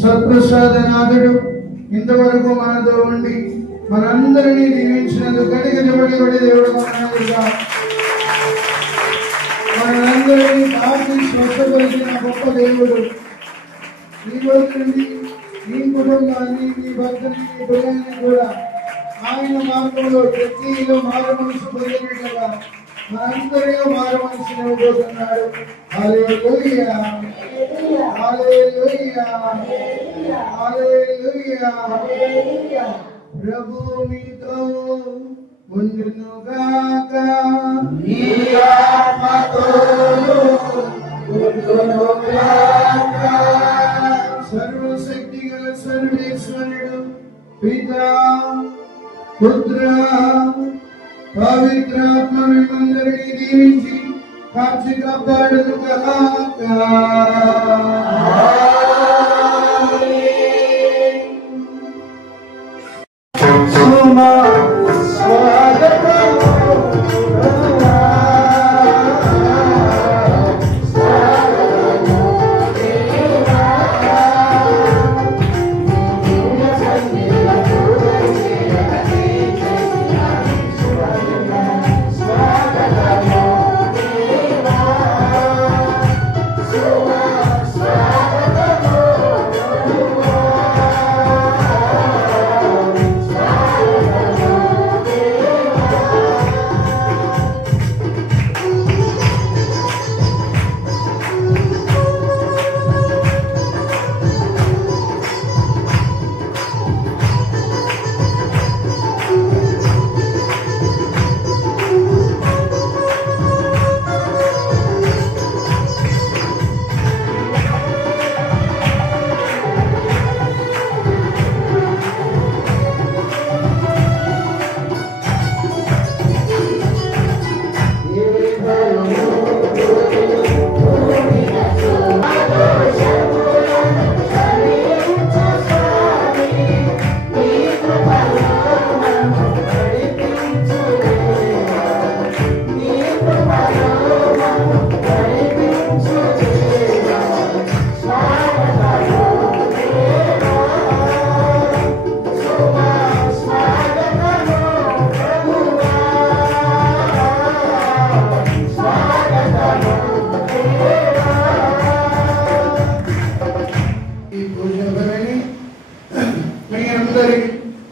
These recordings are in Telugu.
సత్ప్రసాదనాథుడు ఇంతవరకు మనతో ఉండి మనందరినీ దీవించినందుకు గట్టిగా చెప్పబడి దేవుడు మనందరినీ తాకి స్వస్థపరిచిన గొప్ప దేవుడు. ఈ రోజు నుండి నీ కుటుంబాన్ని, నీ భర్తని, నీ పిల్లల్ని కూడా ఆయన మార్గంలో ప్రతిలో మారు మనసు పొందినట్లుగా మనందరిలో మారు మనసు నిలబోతున్నాడు. హల్లెలూయా, హల్లెలూయా, హల్లెలూయా. ప్రభు మీతో ఉండునుగాక, నీ ఆత్మతోను ఉండునుగాక. సర్వశక్తి గల సర్వేశ్వరుడు పితా, పుత్ర, పవిత్రాత్మ మిమ్మందరినీ దీవించి కాచి కాపాడునుగాక.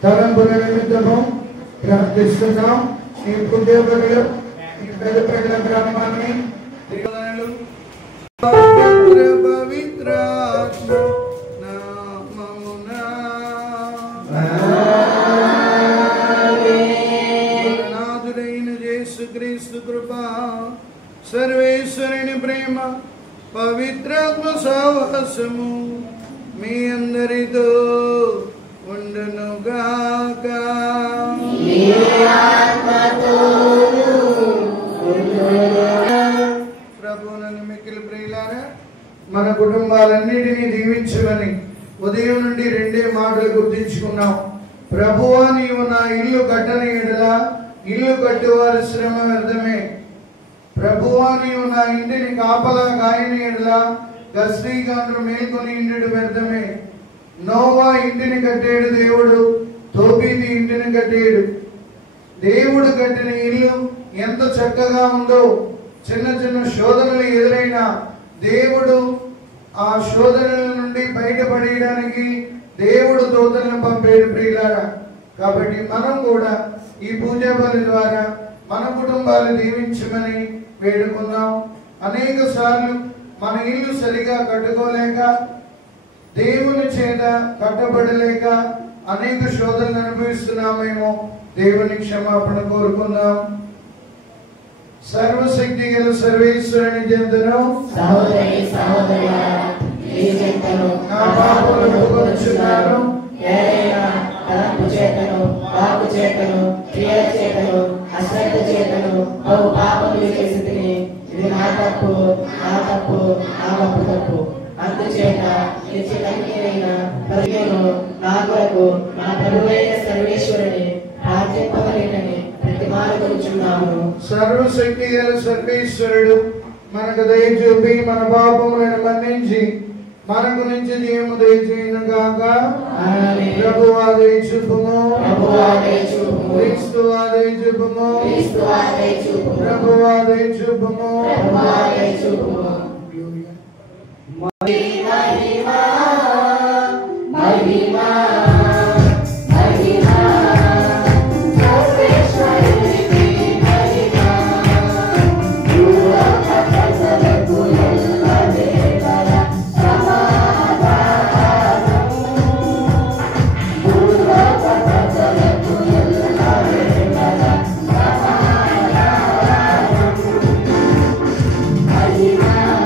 తలంపుల నిమిత్తము ప్రార్థిస్తున్నాం. ఈ పుణ్యబలిలో ఈ పెద్దపల్లి గ్రామాన్ని పవిత్రాత్మ నామమున నాథుడైన యేసుక్రీస్తు కృప, సర్వేశ్వరుని ప్రేమ, పవిత్రాత్మ సహవాసము మీ అందరితో ఉండునుగాక. ప్రభువునందు మిక్కిలి ప్రియులారా, మన కుటుంబాలన్నిటినీ దీవించమని ఉదయం నుండి రెండే మాటలు గుర్తించుకున్నాం. ప్రభువా, నీవు నా ఇల్లు కట్టని ఎడల ఇల్లు కట్టువారి శ్రమ వ్యర్థమే. ప్రభువా, నీవు నా ఇంటిని కాపలా గాయని ఎడల గస్రీగాండ్రు మేల్కొని ఇంటి వ్యర్థమే. నోవా ఇంటిని కట్టాడు దేవుడు, తోబీది ఇంటిని కట్టాడు. దేవుడు కట్టిన ఇల్లు ఎంత చక్కగా ఉందో. చిన్న చిన్న శోధనలు ఎదురైనా దేవుడు ఆ శోధనల నుండి బయటపడేయడానికి దేవుడు దూతలను పంపాడు ప్రియులారా. కాబట్టి మనం కూడా ఈ పూజా బలి ద్వారా మన కుటుంబాలు దీవించమని వేడుకున్నాం. అనేక సార్లు మన ఇల్లు సరిగా కట్టుకోలేక, దేవుని చేత కట్టబడలేక అనేక శోధనలు అనుభవిస్తున్నామేమో. దేవుని క్షమాపణ కోరుకుందాం. సర్వశక్తి గల సర్వేశ్వరుని చెందును నా పాపములను ఒప్పుకొనుచున్నాను. తలంపు చేతను, వాక్కు చేతను, క్రియల చేతను, అశ్రద్ధ చేతను బహు పాపములు చేసి తిని, ఇది నా తప్పు, నా తప్పు, నా గొప్ప తప్పు. అందుచేత నిత్యకనికైన ప్రజలను నా కొరకు నా ప్రభువైన సర్వేశ్వరుని ప్రార్థింపవలెనని ప్రతిమాలుకొనుచున్నాము. సర్వశక్తి గల సర్వేశ్వరుడు మనకు దయ చూపి మన పాపములను మన్నించి మనకు నుంచి జీవము దయచేయును గాక. ప్రభువా దయ చూపుము, క్రీస్తువా దయ చూపుము, ప్రభువా దయ చూపుము. Hare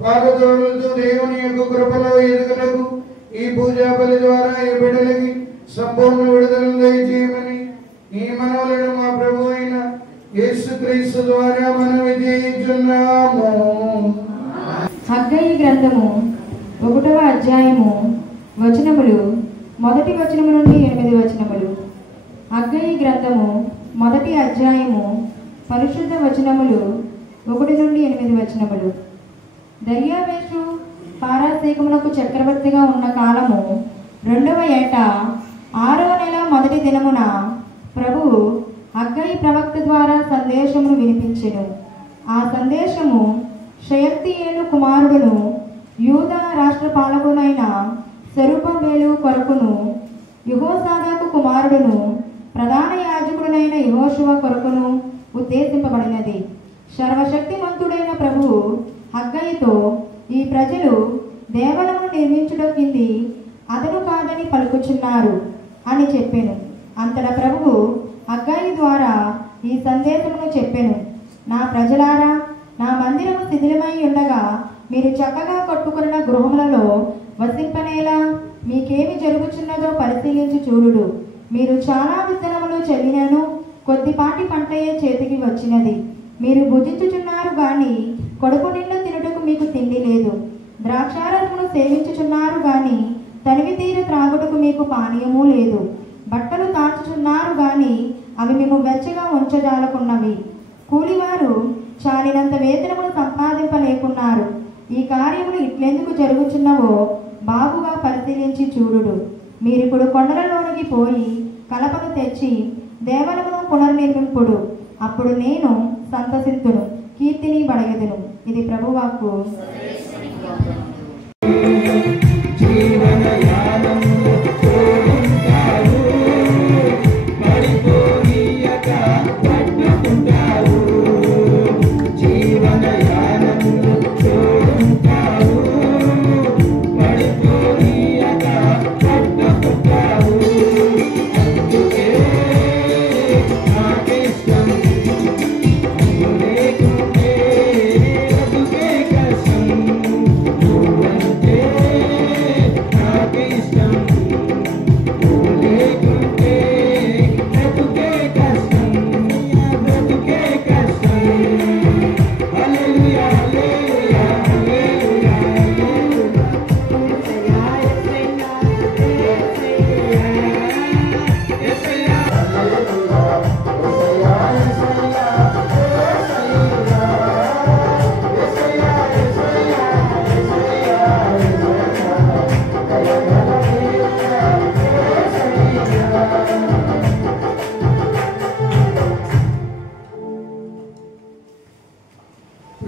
పాదదోలుతూ దేవుని యొక్క కృపలో ఎదుగుటకు ఈ పూజా బలి ద్వారా ఈ బిడ్డలకి సంపూర్ణ విడుదల దయచేయమని ఈ మనవులను మా ప్రభు అయిన యేసుక్రీస్తు ద్వారా మనవి చేయుచున్నాము. హగ్గయి గ్రంథము 1వ అధ్యాయము వచనములు 1వ వచనము నుండి 8వ వచనములు. హగ్గయి గ్రంథము 1వ అధ్యాయము పరిశుద్ధ వచనములు 1 నుండి 8 వచనములు. దర్యావేషు పారాసేకమునకు చక్రవర్తిగా ఉన్న కాలము 2వ ఏట 6వ నెల 1వ దినమున ప్రభువు హగ్గయి ప్రవక్త ద్వారా సందేశమును వినిపించెను. ఆ సందేశము షయల్తీయేలు కుమారుడును యూదా రాష్ట్ర పాలకునైన సెరుబ్బబేలు కొరకును యెహోసాదాకు కుమారుడును ప్రధాన యాజకుడునైన యెహోషువ కొరకును ఉద్దేశింపబడినది. సర్వశక్తిమంతుడైన ప్రభువు హగ్గయితో, ఈ ప్రజలు దేవాలయమును నిర్మించుట కింది అతను కాదని పలుకుచున్నారు అని చెప్పెను. అంతటా ప్రభువు హగ్గయి ద్వారా ఈ సందేశమును చెప్పెను. నా ప్రజలారా, నా మందిరము శిథిలమై ఉండగా మీరు చక్కగా కట్టుకున్న గృహములలో వసింపనేలా మీకేమి జరుగుచున్నదో పరిశీలించి చూడుడు. మీరు చాలా విత్తనములు చల్లినను కొద్దిపాటి పంటయే చేతికి వచ్చినది. మీరు భుజించుచున్నారు గాని కడుపు నిండా తినుటకు మీకు తిండి లేదు. ద్రాక్షారసమును సేవించుచున్నారు గాని తనివి తీర త్రాగుటకు మీకు పానీయము లేదు. బట్టలు తాల్చుచున్నారు గాని అవి మేము వెచ్చగా ఉంచజాలకున్నవి. కూలివారు చాలినంత వేతనమును సంపాదింపలేకున్నారు. ఈ కార్యములు ఇట్లెందుకు జరుగుచున్నవో బాగుగా పరిశీలించి చూడుడు. మీరిప్పుడు కొండలలోనికి పోయి కలపను తెచ్చి దేవాలయమును పునర్నిర్మింపుడు. అప్పుడు నేను సంతసింతును, కీర్తిని బడగదును. ఇది ప్రభువాక్కు.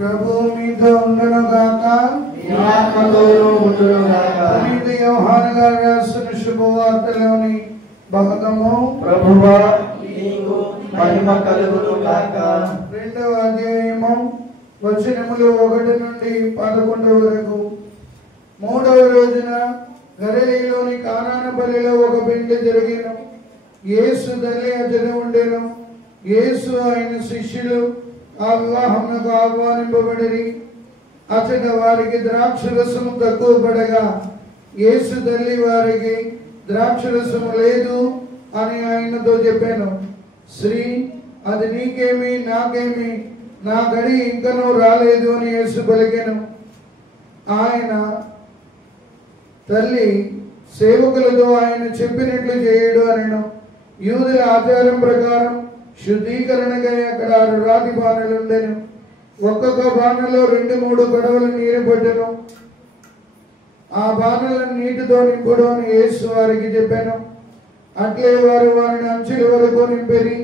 ప్రభు మీతో ఉండను గాక. యోహాను గారు రాసిన శుభవార్తలోని భాగము. ప్రభువా నీకు మహిమ కలుగును గాక. 2వ అధ్యాయము వచనములు 1 నుండి 11 వరకు. 3వ రోజున గలిలయలోని కానానపల్లిలో ఒక పెండ్లి జరిగెను. యేసు తల్లి అతడు ఉండెను. యేసు ఆయన శిష్యులు ఆ వివాహమునకు ఆహ్వానింపబడిరి. అతడ వారికి ద్రాక్షరసము తక్కువ పడగా యేసు తల్లి వారికి ద్రాక్షరసము లేదు అని ఆయనతో చెప్పాను. శ్రీ, అది నీకేమి నాకేమి, నా గడి ఇంకనూ రాలేదు అని యేసు పలికెను. ఆయన తల్లి సేవకులతో ఆయన చెప్పినట్లు చేయడు అనను. యూదుల ఆచారం ప్రకారం శుద్ధీకరణకై అక్కడ 6 రాతి బాణలు ఉండెను. ఒక్కొక్క బాణలో 2-3 గొడవలు నీరు పట్టెను. ఆ బాణలను నీటితో నింపుడు అని యేసు వారికి చెప్పాను. అట్లే వారు వారిని అంచుల వరకు నింపిరి.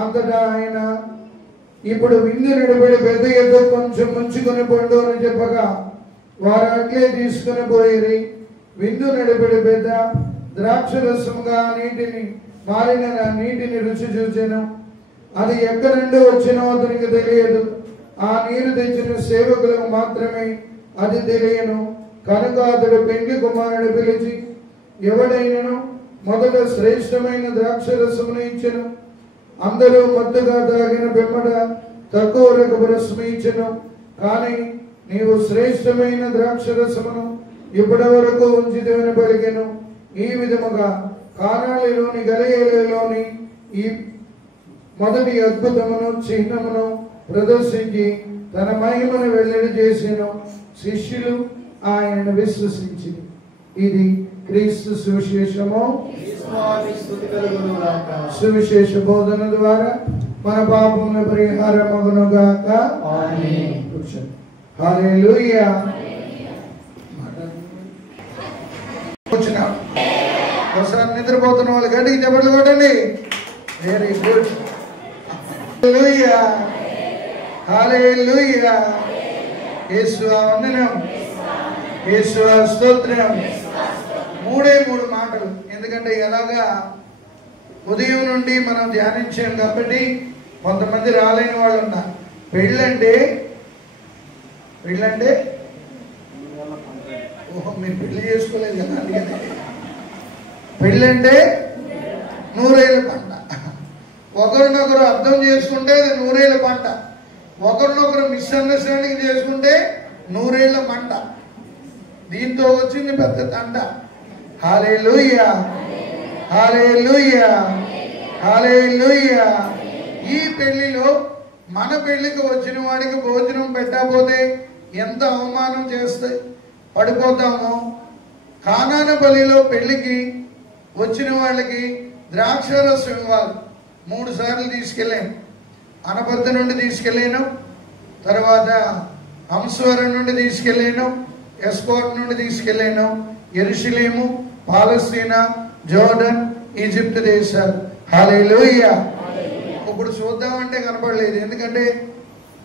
అంతటా ఆయన, ఇప్పుడు విందు నిలబడి పెద్ద ఎద్దు కొంచెం ముంచుకొని పండు అని చెప్పగా వారు అట్లే తీసుకుని పోయిరి. విందు నడిపడి పెద్ద ద్రాక్షరసముగా మారిన నీటిని రుచి చూచెను. అది ఎక్కడి నుండి వచ్చినో అతనికి తెలియదు. ఆ నీరు తెచ్చిన సేవకులకు మాత్రమే అది తెలియను. కనుక అతడు పెండ్లి కుమారుడు పిలిచి ఎవడైనను మొదట శ్రేష్టమైన ద్రాక్షరసమును ఇచ్చెను. అందరూ మత్తుగా తాగిన పిమ్మట తక్కువ రకపు రసము ఇచ్చెను. కానీ నీవు శ్రేష్టమైన ద్రాక్షరసమును ఇప్పటి వరకు ఉంచితేవని పలికెను. ఈ విధముగా కానాలిలోని గలిలయలోని ఈ మొదటి అద్భుతమును చిహ్నమును ప్రదర్శించి తన మహిమను వెల్లడి చేసెను. శిష్యులు ఆయనను విశ్వసించి. ఇది క్రీస్తు సువిశేషము. సువిశేష బోధన ద్వారా మన పాపముల పరిహారమగును గాక. హల్లెలూయా. ఒకసారి నిద్రపోతున్న వాళ్ళు గట్టిగా చెప్పట్లు కొట్టండి. Very good. Hallelujah, hallelujah. యేసువా వందనం, యేసువా స్తోత్రం. మూడే మూడు మాటలు. ఎందుకంటే ఎలాగా ఉదయం నుండి మనం ధ్యానించాం కాబట్టి కొంతమంది రాలేని వాళ్ళు ఉన్నారు. పెళ్ళంటే ఓహో మీరు పెళ్లి చేసుకోలేదు కదా, అందుకనే పెళ్ళంటే నూరేళ్ళ పంట. ఒకరినొకరు అర్థం చేసుకుంటే అది నూరేళ్ళ పంట. ఒకరినొకరు మిస్అండర్స్టాండింగ్ చేసుకుంటే నూరేళ్ల మంట. దీంతో వచ్చింది పెద్ద తండ. హల్లెలూయా, హల్లెలూయా, హల్లెలూయా. ఈ పెళ్లిలో మన పెళ్లికి వచ్చిన వాడికి భోజనం పెట్టకపోతే ఎంత అవమానం చేస్తే పడిపోతామో, కానాన బలిలో పెళ్లికి వచ్చిన వాళ్ళకి ద్రాక్షరసం ఇవ్వాలి. 3 సార్లు తీసుకెళ్ళాను. అనపర్తి నుండి తీసుకెళ్ళాను, తర్వాత హంసవరం నుండి తీసుకెళ్ళాను, ఎస్కోట్ నుండి తీసుకెళ్ళాను, యెరూషలేము, పాలస్తీనా, జోర్డన్, ఈజిప్ట్ దేశాలు. హల్లెలూయా. ఇప్పుడు చూద్దామంటే కనపడలేదు. ఎందుకంటే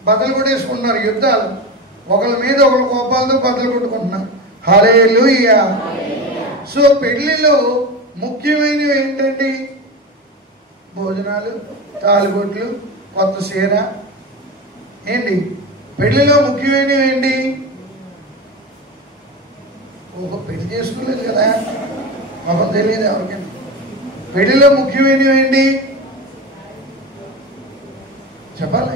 బదులు కొట్టేసుకుంటున్నారు. యుద్ధాలు ఒకరి మీద ఒకరు కోపాలతో బదులు కొట్టుకుంటున్నారు. హల్లెలూయా. సో పెళ్లిలో ముఖ్యమైనవి ఏంటండి? భోజనాలు, తాలిబొట్లు, కొత్త చీర. ఏంటి పెళ్లిలో ముఖ్యమైనవి ఏంటి? పెళ్లి చేసుకోలేదు కదా, పాపం తెలియదు ఎవరికైనా. పెళ్లిలో ముఖ్యమైనవి ఏంటి చెప్పాలి?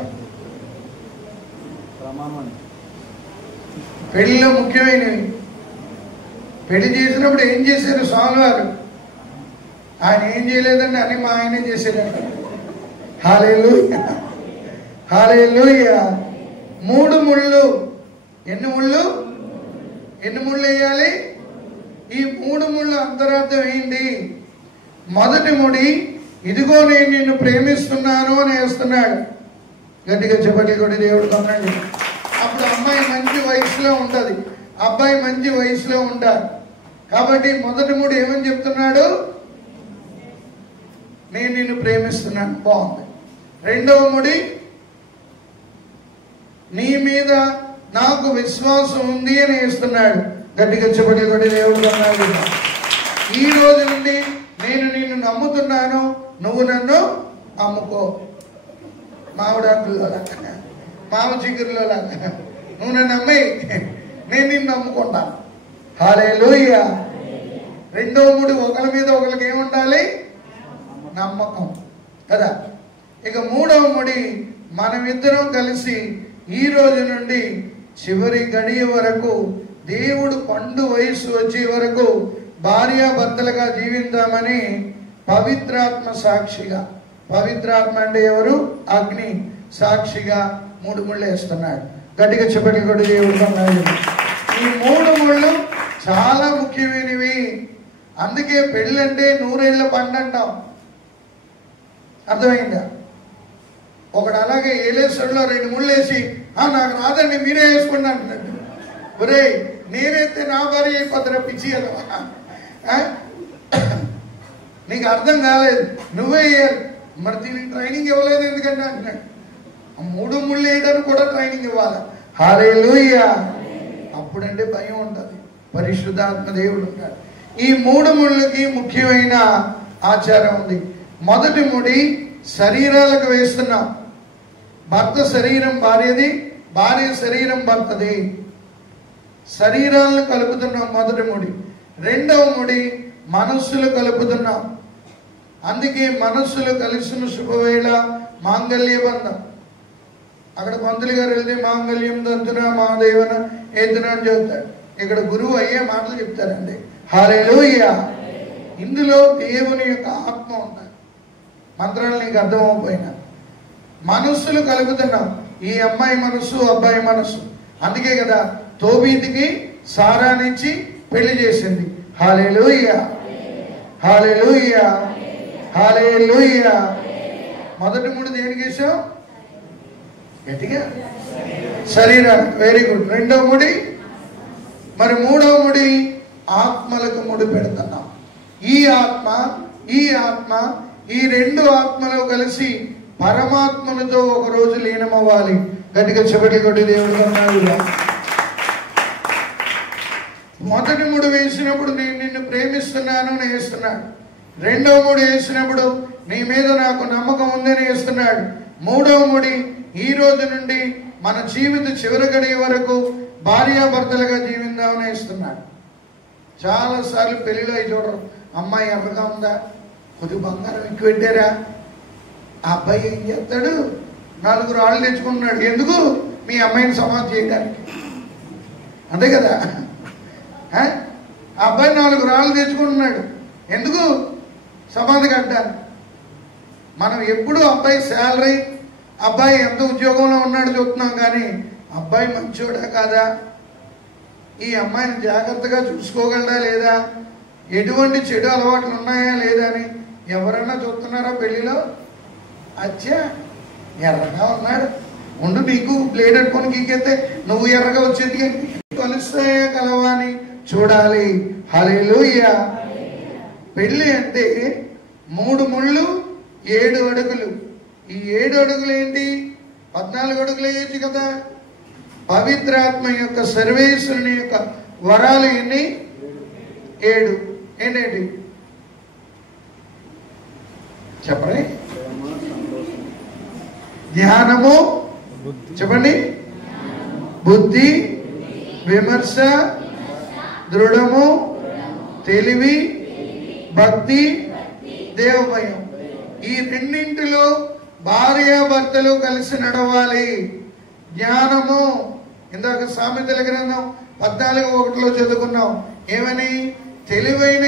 పెళ్లిలో ముఖ్యమైనవి. పెళ్లి చేసినప్పుడు ఏం చేశారు స్వామివారు? ఆయన ఏం చేయలేదండి, అని మా ఆయనే చేశారంట. హల్లెలూయా, హల్లెలూయా. 3 ముళ్ళు. ఎన్ని ముళ్ళు? ఎన్ని ముళ్ళు వేయాలి? ఈ 3 ముళ్ళు అంతరార్థం ఏంటి? మొదటి ముడి, ఇదిగో నేను నిన్ను ప్రేమిస్తున్నాను అని వేస్తున్నాడు. గట్టిగా చెప్పండి కూడా దేవుడు కొనండి. అప్పుడు అమ్మాయి మంచి వయసులో ఉంటుంది, అబ్బాయి మంచి వయసులో ఉంటారు. కాబట్టి మొదటి ముడి ఏమని చెప్తున్నాడు? నేను నిన్ను ప్రేమిస్తున్నాను. బాగుంది. రెండవ ముడి, నీ మీద నాకు విశ్వాసం ఉంది అని వేస్తున్నాడు. గట్టిగా చెప్పండి కూడా దేవుడు అన్నాడు. ఈ రోజు నుండి నేను నిన్ను నమ్ముతున్నాను, నువ్వు నన్ను అమ్ముకో. మామిడాకుల్లో లాగా, మామి చిగురులో లాగా నువ్వు నన్ను నమ్మి నేను నిన్ను నమ్ముకుంటాను. హల్లెలూయా. రెండవ ముడి, ఒకరి మీద ఒకరికి ఏముండాలి? నమ్మకం కదా. ఇక మూడవ ముడి, మనమిద్దరం కలిసి ఈ రోజు నుండి చివరి గడియ వరకు, దేవుడు పండు వయసు వచ్చే వరకు భార్యాభర్తలుగా జీవిద్దామని పవిత్రాత్మ సాక్షిగా. పవిత్రాత్మ అంటే ఎవరు? అగ్ని సాక్షిగా 3 ముళ్ళు వేస్తున్నాడు. గట్టిగా చెప్పండి కూడా దేవుడు అన్నాడు. ఈ 3 ముళ్ళు చాలా ముఖ్యమైనవి. అందుకే పెళ్ళంటే 100 ఏళ్ల పండు అంటాం. అర్థమైందా? ఒకడు అలాగే ఏలేశ్వరులో 2 ముళ్ళు వేసి నాకు రాదండి మీరే వేసుకోండి అంటున్నాడు. ఒరే, నేనైతే నా భార్య అయిపోతారా పిచ్చి కదా, నీకు అర్థం కాలేదు, నువ్వే వేయాలి. మరి దీనికి ట్రైనింగ్ ఇవ్వలేదు ఎందుకంటే అంటున్నాడు. 3 ముళ్ళు వేయడానికి కూడా ట్రైనింగ్ ఇవ్వాలి. హల్లెలూయా. అప్పుడంటే భయం ఉంటుంది, పరిశుద్ధాత్మ దేవుడు ఉంటాడు. ఈ 3 ముళ్ళకి ముఖ్యమైన ఆచారం ఉంది. మొదటి ముడి శరీరాలకు వేస్తున్నాం. భర్త శరీరం భార్యది, భార్య శరీరం భర్తది. శరీరాలను కలుపుతున్నాం మొదటి ముడి. రెండవ ముడి మనస్సులు కలుపుతున్నాం. అందుకే మనస్సులు కలిసిన శుభవేళ మాంగళ్య బంధం. అక్కడ పంతులు గారు వెళ్తే మాంగళ్యం తంతున మా దేవన ఏతున అని చెప్తాడు. ఇక్కడ గురువు అయ్యే మాటలు చెప్తారండి. హల్లెలూయా. ఇందులో దేవుని యొక్క ఆత్మ ఉంది. మంత్రాలు నీకు అర్థమైపోయినా మనస్సులు కలుపుతున్నాం. ఈ అమ్మాయి మనస్సు, అబ్బాయి మనస్సు. అందుకే కదా తోబీతికి సారానిచ్చి పెళ్లి చేసింది. హల్లెలూయా, హల్లెలూయా, హల్లెలూయా. మొదటి ముడి దేనికి వేసావు? గట్టిగా శరీరానికి. Very good. రెండో ముడి, మరి మూడో ముడి ఆత్మలకు ముడి పెడుతున్నాం. ఈ ఆత్మ, ఈ ఆత్మ, ఈ రెండు ఆత్మలు కలిసి పరమాత్మలతో ఒక రోజు లీనమవ్వాలి. గట్టిగా చెబడి కొట్టి దేవుడు అన్నాడు. మొదటి ముడి వేసినప్పుడు నేను నిన్ను ప్రేమిస్తున్నాను అని వేస్తున్నాడు. రెండవ ముడి వేసినప్పుడు నీ మీద నాకు నమ్మకం ఉందని వేస్తున్నాడు. మూడవ ముడి ఈ రోజు నుండి మన జీవిత చివరి గడియ వరకు భార్యాభర్తలుగా జీవిద్దామని వేస్తున్నాడు. చాలాసార్లు పెళ్లిలో చూడరు. అమ్మాయి ఎర్రగా ఉందా, కొద్ది బంగారం ఎక్కువ పెట్టారా, ఆ అబ్బాయి ఏం చేస్తాడు, 4 రాళ్ళు తెచ్చుకుంటున్నాడు. ఎందుకు? మీ అమ్మాయిని సమాధి చేయడానికి. అంతే కదా. ఆ అబ్బాయి 4 రాళ్ళు తెచ్చుకుంటున్నాడు. ఎందుకు? సమాధి కట్టడానికి. మనం ఎప్పుడు అబ్బాయి శాలరీ, అబ్బాయి ఎంత ఉద్యోగంలో ఉన్నాడు చూస్తున్నాం, కానీ అబ్బాయి మంచోడా కాదా, ఈ అమ్మాయిని జాగ్రత్తగా చూసుకోగలడా లేదా, ఎటువంటి చెడు అలవాట్లు ఉన్నాయా లేదా అని ఎవరైనా చూస్తున్నారా పెళ్లిలో? అచ్చా ఎర్రగా ఉన్నాడు, ఉండు నీకు బ్లేడ్ అట్టుకొని గీకెత్తే నువ్వు ఎర్రగా వచ్చేది కలుస్తాయా కలవా అని చూడాలి. హల్లెలూయా. పెళ్ళి అంటే 3 ముళ్ళు 7 అడుగులు. ఈ 7 అడుగులు ఏంటి? 14 అడుగులు వేయచ్చు కదా. పవిత్రాత్మ యొక్క సర్వేశ్వరుని యొక్క వరాలు ఎన్ని? 7. ఏంటండి చెప్పండి? ధ్యానము, చెప్పండి, బుద్ధి, విమర్శ, దృఢము, తెలివి, భక్తి, దేవభయం. ఈ రెండింటిలో భార్యాభర్తలు కలిసి నడవాలి. జ్ఞానము, ఇందాక సామెతల గ్రంథం 14:1 చదువుకున్నాం. ఏమని? తెలివైన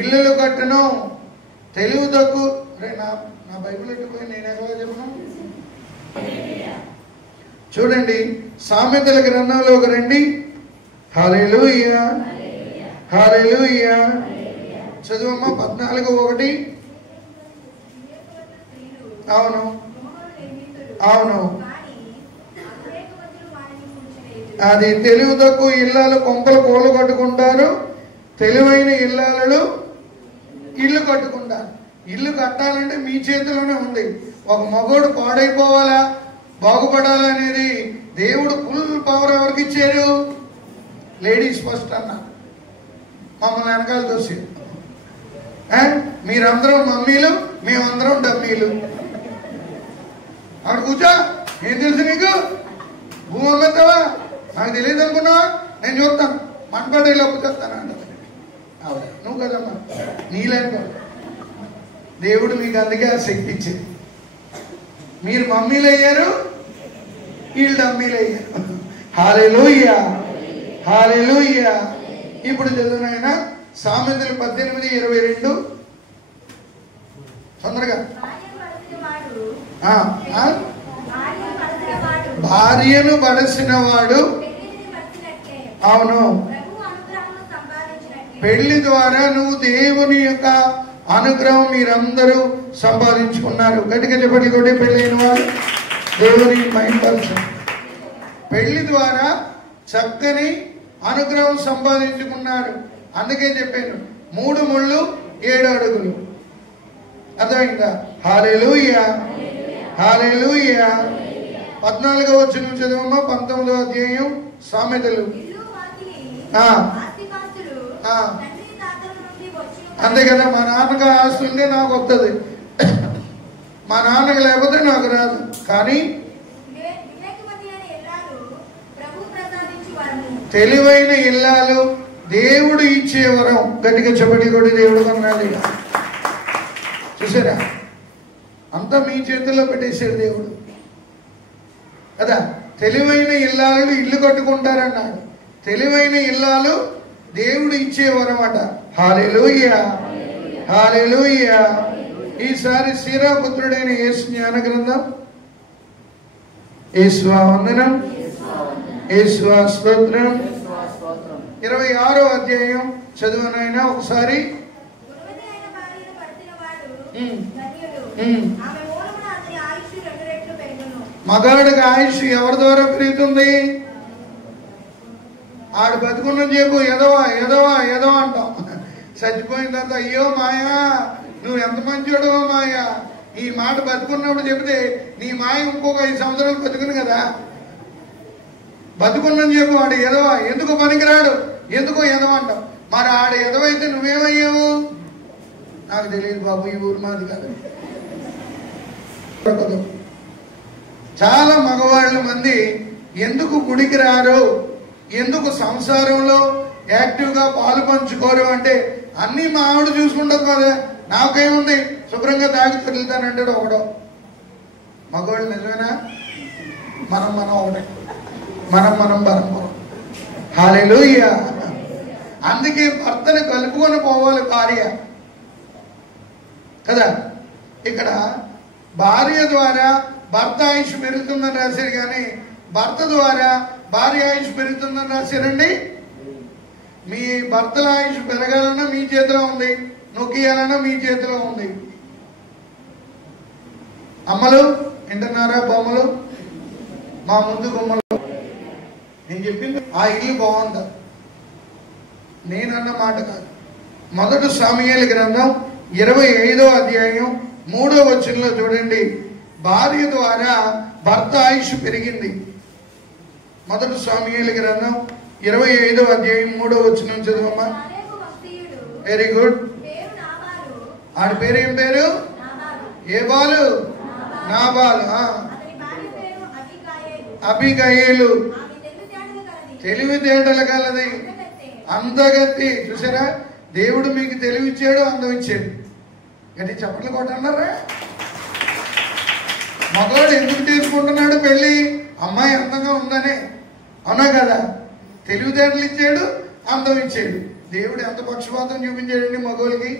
ఇల్లులు కట్టును, తెలివి తక్కువ. నా బైబిల్ ఎట్టుపోయి నేను ఎక్కడ చెప్పను? చూడండి సామెతల గ్రంథంలోకి రండి. హల్లెలూయా, హల్లెలూయా. చదువమ్మా 14:1. అవును, అవును. అది తెలివి తక్కువ ఇల్లాలు కొంపలు కోళ్ళు కట్టుకుంటారు, తెలివైన ఇల్లాలు ఇల్లు కట్టుకుంటారు. ఇల్లు కట్టాలంటే మీ చేతిలోనే ఉంది. ఒక మగోడు పాడైపోవాలా, బాగుపడాలా అనేది దేవుడు ఫుల్ పవర్ ఎవరికి ఇచ్చారు? లేడీస్ ఫస్ట్ అన్న. మమ్మల్ని వెనకాల చూసి మీరందరం మమ్మీలు, మేమందరం డమ్మీలు. అక్కడ కూర్చో. ఏం తెలుసు నీకు? భూమి అమ్మేస్తావా? నాకు తెలియదు అనుకున్నావా? నేను చూస్తాను, మనపడే లోపు చేస్తాను అంట. నువ్వు కదమ్మా, నీలాంటి దేవుడు మీకు అందుకే ఆ శక్తి ఇచ్చింది. మీరు మమ్మీలు అయ్యారు, వీళ్ళు డమ్మీలు అయ్యారు. హల్లెలూయా, హల్లెలూయా. ఇప్పుడు చదువునైన సామెతలు 18:22 తొందరగా. భార్యను బడసిన వాడు, అవును, పెళ్లి ద్వారా నువ్వు దేవుని యొక్క అనుగ్రహం మీరందరూ సంపాదించుకున్నారు. గట్టిగా చెప్పండి కూడా. పెళ్ళైన వారు దేవుని మహిమపరచండి. పెళ్లి ద్వారా చక్కని అనుగ్రహం సంపాదించుకున్నారు. అందుకే చెప్పాను 3 ముళ్ళు 7 అడుగులు. అర్థమైందా? హల్లెలూయా, హల్లెలూయా. 14వ వచనం చదవమ్మా. 19వ అధ్యాయం సామెతలు. అంతే కదా. మా నాన్నగా ఆస్తి ఉంటే నాకు వస్తుంది, మా నాన్నకు లేకపోతే నాకు రాదు. కానీ తెలివైన ఇల్లాలు దేవుడు ఇచ్చే వరం. గట్టిగా చెప్పండి కూడా. దేవుడు కొనాలి. చూసారా? అంతా మీ చేతుల్లో పెట్టేశాడు దేవుడు. కదా. తెలివైన ఇల్లాలు ఇల్లు కట్టుకుంటారన్నాడు. తెలివైన ఇల్లాలు దేవుడు ఇచ్చే వరమాట. హల్లెలూయా, హల్లెలూయా. ఈసారి శీరాపుత్రుడైన యేసు జ్ఞాన గ్రంథం, యేసువా వందనం, యేసువా స్తోత్రం, 26వ అధ్యాయం చదువునైనా ఒకసారి. మగాడికి ఆయుష్ ఎవరి ద్వారా పెరుగుతుంది? ఆడు బతుకున్న చెప్పు ఎదవా ఎదవా ఎదవా అంటాం. చచ్చిపోయిన తర్వాత అయ్యో మాయా నువ్వు ఎంత మంచోడో మాయా, ఈ మాట బతుకున్నప్పుడు చెబితే నీ మాయ ఇంకొక 5 సంవత్సరాలు బతుకును కదా. బతుకున్నని చెప్పు వాడు ఎదవా, ఎందుకు పనికిరాడు, ఎందుకో ఎదవ అంటాం. మరి ఆడు ఎదవైతే నువ్వేమయ్యావు? నాకు తెలియదు బాబు, ఈ ఊరు మాది కాదు. చాలా మగవాళ్ళ మంది ఎందుకు గుడికి రారు, ఎందుకు సంసారంలో యాక్టివ్గా పాలు పంచుకోరు అంటే అన్నీ మా ఆవిడ చూసుకుంటుంది కదా, నాకేముంది శుభ్రంగా తాగి తిరుగుతానంటాడు ఒకడో. మగవాళ్ళు నిజమేనా? మనం ఒకటే, మనం పరంపరం. హల్లెలూయా. అందుకే భర్తను కలుపుకొని పోవాలి భార్య కదా. ఇక్కడ భార్య ద్వారా భర్త ఆయుష్ పెరుగుతుందని రాశారు, కానీ భర్త ద్వారా భార్య ఆయుష్ పెరుగుతుందని రాశారండి. మీ భర్తల ఆయుష్ పెరగాలన్నా మీ చేతిలో ఉంది, నొక్కియాలన్నా మీ చేతిలో ఉంది. అమ్మలు వింటున్నారా? బొమ్మలు మా ముందు గుమ్మలు. నేను చెప్పింది ఆ ఇల్లు బాగుందా, నేనన్న మాట కాదు. 1 సమూయేలు గ్రంథం 25వ అధ్యాయం 3వ వచనంలో చూడండి. భార్య ద్వారా భర్త ఆయుష్ పెరిగింది. 1 సమూయేలు గ్రంథం 25వ అధ్యాయం 3వ వచనం చదువమ్మా. Very good. ఆడి పేరు ఏం పేరు? ఏ బాలు? నాబాలు. అబిగయీలు. తెలివితేటల కలది, అందగత్తి. చూసారా, దేవుడు మీకు తెలివిచ్చాడు, అందం ఇచ్చాడు. గట్టి చప్పట్లు కొట్టన్నారా? మగవాడు ఎందుకు చేసుకుంటున్నాడు పెళ్ళి? అమ్మాయి అందంగా ఉందనే, అవునా కదా? తెలివితేటలు ఇచ్చాడు, అందం ఇచ్చాడు. దేవుడు ఎంత పక్షపాతం చూపించాడండి మగవాళ్ళకి.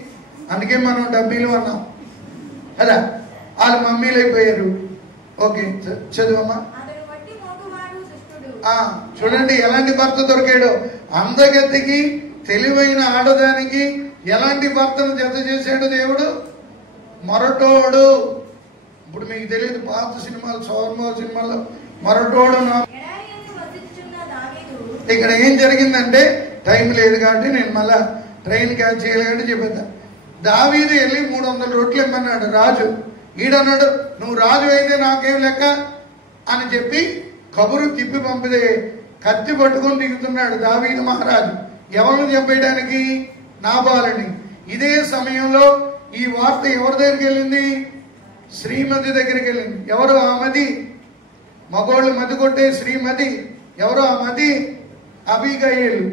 అందుకే మనం డబ్బీలు అన్నాం కదా. వాళ్ళ మమ్మీలు అయిపోయారు. ఓకే, చదువమ్మా. చూడండి ఎలాంటి భర్త దొరికాడో. అందగతికి, తెలివైన ఆడదానికి ఎలాంటి భర్తను జత చేశాడు దేవుడు? మొరటోడు. ఇప్పుడు మీకు తెలియదు, పాత సినిమాలు, సౌర్మ సినిమాలో మొరటోడు. ఇక్కడ ఏం జరిగిందంటే, టైం లేదు కాబట్టి నేను మళ్ళా ట్రైన్ క్యాచ్ చేయాలి కాబట్టి చెప్పేద్దా. దావీదు వెళ్ళి 300 రొట్లు ఇమ్మన్నాడు రాజు. ఈడన్నాడు, నువ్వు రాజు అయితే నాకేం లెక్క అని చెప్పి కబురు తిప్పి పంపితే కత్తి పట్టుకొని దిగుతున్నాడు దావీదు మహారాజు. ఎవరిని చంపేయడానికి? నాబాలుని. ఇదే సమయంలో ఈ వార్త ఎవరి దగ్గరికి వెళ్ళింది? శ్రీమతి దగ్గరికి వెళ్ళింది. ఎవరు ఆమెది? మగోళ్ళు మతి కొట్టే శ్రీమతి. ఎవరు ఆ మతి? అబిగయీలు.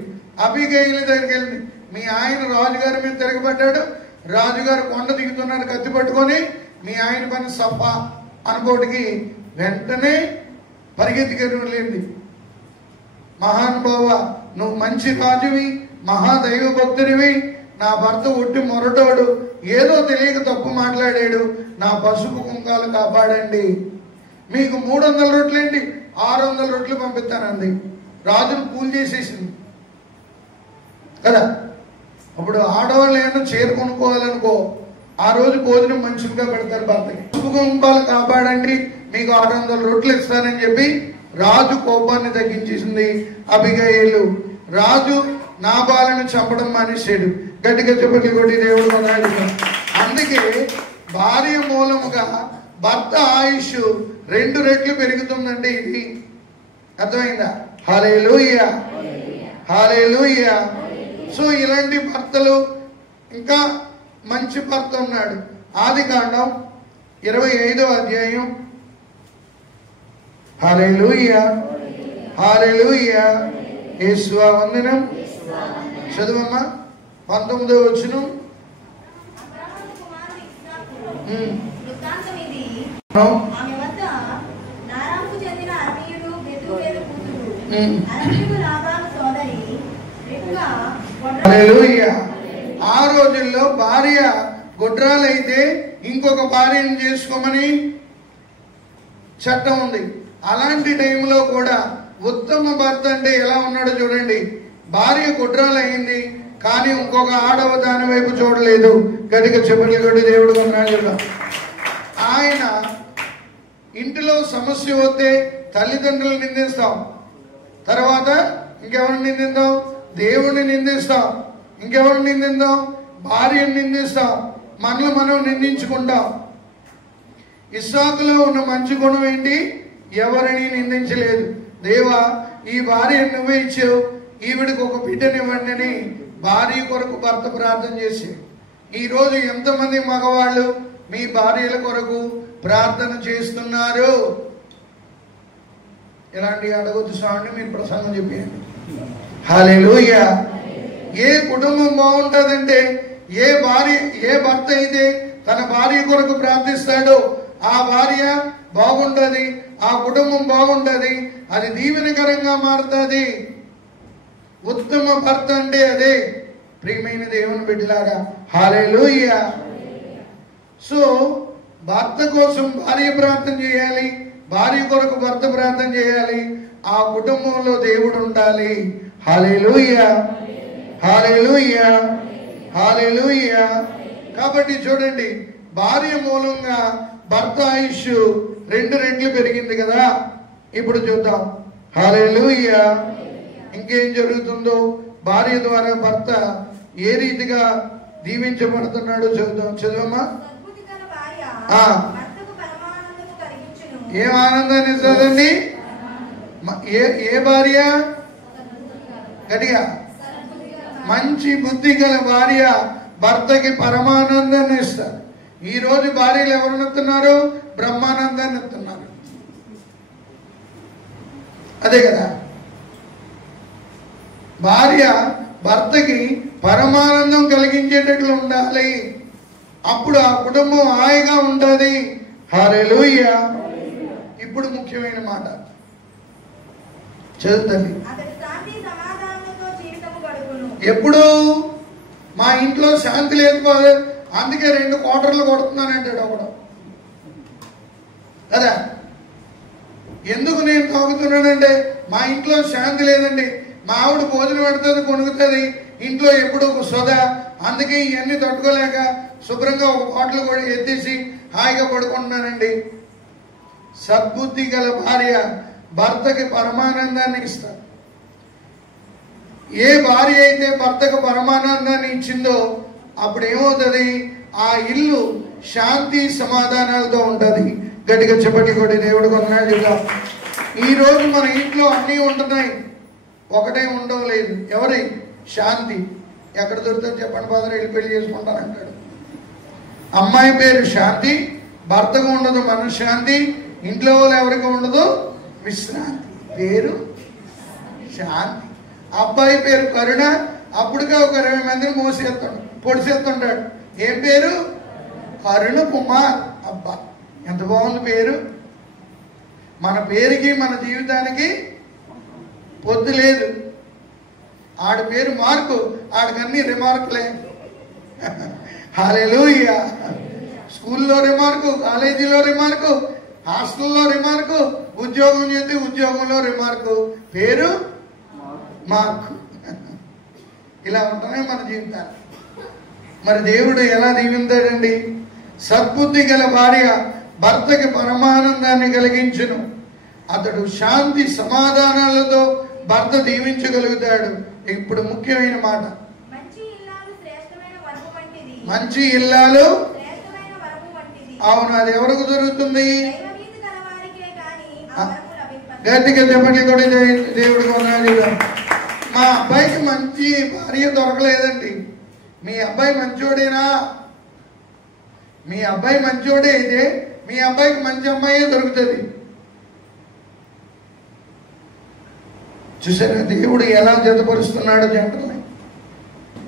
అబిగయీలు దగ్గరికి వెళ్ళింది. మీ ఆయన రాజుగారి మీద తిరగబడ్డాడు, రాజుగారు కొండ దిగుతున్నారు కత్తి పట్టుకొని, మీ ఆయన పని సఫా అనుకోటికి వెంటనే పరిగెత్తికెళ్ళింది. మహానుభావ, నువ్వు మంచి రాజువి, మహాదైవ భక్తుడివి, నా భర్త ఒట్టి మొరటోడు, ఏదో తెలియక తప్పు మాట్లాడాడు, నా పసుపు కుంకాలు కాపాడండి. మీకు 300 రొట్లేంటి, 600 రొట్లు పంపిస్తానండి. రాజును కూల్ చేసేసింది కదా. అప్పుడు ఆడవాళ్ళు ఏమన్నా చీర కొనుక్కోవాలనుకో, ఆ రోజు భోజనం మంచిగా పెడతారు భర్తకి. పసుపు కుంకాలు కాపాడండి, మీకు 600 రొట్లు ఇస్తానని చెప్పి రాజు కోపాన్ని తగ్గించేసింది అబిగయీలు. రాజు నాబాలుని చంపడం మానేశాడు. గట్టిగా చెప్పట్లు కొట్టి దేవుడు కొన్నాడు. అందుకే భార్య మూలముగా భర్త ఆయుష్ 2 రెట్లు పెరుగుతుందండి. ఇది అర్థమైందా? హల్లెలూయా, హల్లెలూయా. సో ఇలాంటి భర్తలు, ఇంకా మంచి భర్త ఉన్నాడు. ఆదికాండం 25వ అధ్యాయం. హల్లెలూయా, హల్లెలూయా. యేసువా వందనం. చదువమ్మా 19వ వచనం. హల్లెలూయా. ఆ రోజుల్లో భార్య గొడ్రాలైతే ఇంకొక భార్యను చేసుకోమని చట్టం ఉంది. అలాంటి టైంలో కూడా ఉత్తమ భర్త అంటే ఎలా ఉన్నాడో చూడండి. భార్య గొడ్రాలైంది కానీ ఇంకొక ఆడవ దాని వైపు చూడలేదు. గడిక చెప్పలు కొట్టి దేవుడు కొన్నాడు. ఆయన ఇంటిలో సమస్య వస్తే తల్లిదండ్రులు నిందిస్తాం, తర్వాత ఇంకెవరిని నిందిద్దాం? దేవుడిని నిందిస్తాం, ఇంకెవరిని నిందిద్దాం? భార్యను నిందిస్తాం, మనల్ని మనం నిందించుకుంటాం. ఇస్సాకులో ఉన్న మంచి గుణం ఏంటి? ఎవరిని నిందించలేదు. దేవా, ఈ భార్య నువ్వే ఇచ్చావు, ఈవిడికి ఒక బిడ్డనివ్వండి అని భార్య కొరకు భర్త ప్రార్థన చేసి. ఈరోజు ఎంతమంది మగవాళ్ళు మీ భార్యల కొరకు ప్రార్థన చేస్తున్నారు? ఎలాంటి అడగొద్దు స్వామిని, మీరు ప్రసంగం చెప్పేయండి. హల్లెలూయా. ఏ కుటుంబం బాగుంటుందంటే ఏ భర్త అయితే తన భార్య కొరకు ప్రార్థిస్తాడో ఆ భార్య బాగుంటది, ఆ కుటుంబం బాగుంటది, అది దీవెనకరంగా మారుతుంది. ఉత్తమ భర్త అంటే అదే. ప్రియమైన దేవుని బిడ్డలారా, హల్లెలూయా. సో భర్త కోసం భార్య ప్రార్థన చేయాలి, భార్య కొరకు భర్త ప్రార్థన చేయాలి, ఆ కుటుంబంలో దేవుడు ఉండాలి. హల్లెలూయా, హల్లెలూయా, హల్లెలూయా. కాబట్టి చూడండి, భార్య మూలంగా భర్త ఆయుష్ 2 రెట్లు పెరిగింది కదా. ఇప్పుడు చూద్దాం. హల్లెలూయా. ఇంకేం జరుగుతుందో, భార్య ద్వారా భర్త ఏ రీతిగా దీవించబడుతున్నాడో చూద్దాం. చదవమ్మా. ఏం ఆనందాన్ని ఇస్తుందండి? ఏ భార్య? గట్టిగా. మంచి బుద్ధి గల భార్య భర్తకి పరమానందాన్ని ఇస్తారు. ఈ రోజు భార్యలు ఎవరిని ఇస్తున్నారు? బ్రహ్మానందాన్ని ఇస్తున్నారు. అదే కదా. భార్య భర్తకి పరమానందం కలిగించేటట్లు ఉండాలి. అప్పుడు ఆ కుటుంబం హాయిగా ఉంటుంది. హల్లెలూయా. ఇప్పుడు ముఖ్యమైన మాట చదువుతుంది. ఎప్పుడు మా ఇంట్లో శాంతి లేదు, అందుకే 2 క్వార్టర్లు కొడుతున్నానంటాడు ఒకడు కదా. ఎందుకు నేను తాగుతున్నానంటే మా ఇంట్లో శాంతి లేదండి, మా ఆవిడ భోజనం పెడుతుంది, కొనుగుతుంది, ఇంట్లో ఎప్పుడు ఒక సొద, అందుకే ఇవన్నీ తట్టుకోలేక శుభ్రంగా ఒక బాటిల్ కూడా ఎత్తేసి హాయిగా పడుకుంటున్నానండి. సద్బుద్ధి గల భార్య భర్తకి పరమానందాన్ని ఇస్తారు. ఏ భార్య అయితే భర్తకు పరమానందాన్ని ఇచ్చిందో అప్పుడు ఏమవుతుంది? ఆ ఇల్లు శాంతి సమాధానాలతో ఉంటుంది. గట్టిగా చెప్పటి కొట్టి దేవుడు కొన్నాడు. ఈ రోజు మన ఇంట్లో అన్నీ ఉంటున్నాయి, ఒకటే ఉండవు లేదు. ఎవరి శాంతి? ఎక్కడ దొరుకుతుంది చెప్పండి? ఫాదర్ వెళ్ళి పెళ్లి చేసుకుంటానంటాడు. అమ్మాయి పేరు శాంతి, భర్తకు ఉండదు మనశ్శాంతి, ఇంట్లో వాళ్ళు ఎవరికి ఉండదు విశ్రాంతి. పేరు శాంతి. అబ్బాయి పేరు కరుణ, అప్పుడుగా ఒక 20 మందిని మోసేస్తాడు, పొడిసేస్తుంటాడు. ఏం పేరు? కరుణ కుమార్. అబ్బా, ఎంత బాగుంది పేరు. మన పేరుకి మన జీవితానికి పొద్దు లేదు. ఆడి పేరు మార్కు, ఆడికన్నీ రిమార్కులే. హల్లెలూయా. స్కూల్లో రిమార్కు, కాలేజీలో రిమార్కు, హాస్టల్లో రిమార్కు, ఉద్యోగం చేస్తే ఉద్యోగంలో రిమార్కు, పేరు మార్కు. ఇలా ఉంటున్నాయి మన జీవితాలు. మరి దేవుడు ఎలా దీవించాడండి? సద్బుద్ధి గల భార్య భర్తకి పరమానందాన్ని కలిగించును, అతడు శాంతి సమాధానాలతో భర్త దీవించగలుగుతాడు. ఇప్పుడు ముఖ్యమైన మాట, మంచి ఇల్లాలు. అవును, అది ఎవరికి దొరుకుతుంది? గట్టిగా చెప్పండి కూడా దేవుడు కొన్నాడు. మా అబ్బాయికి మంచి భార్య దొరకలేదండి. మీ అబ్బాయి మంచోడేనా? మీ అబ్బాయి మంచోడే అయితే మీ అబ్బాయికి మంచి అమ్మాయే దొరుకుతుంది. చూసారా దేవుడు ఎలా జతపరుస్తున్నాడో జంటల్ని?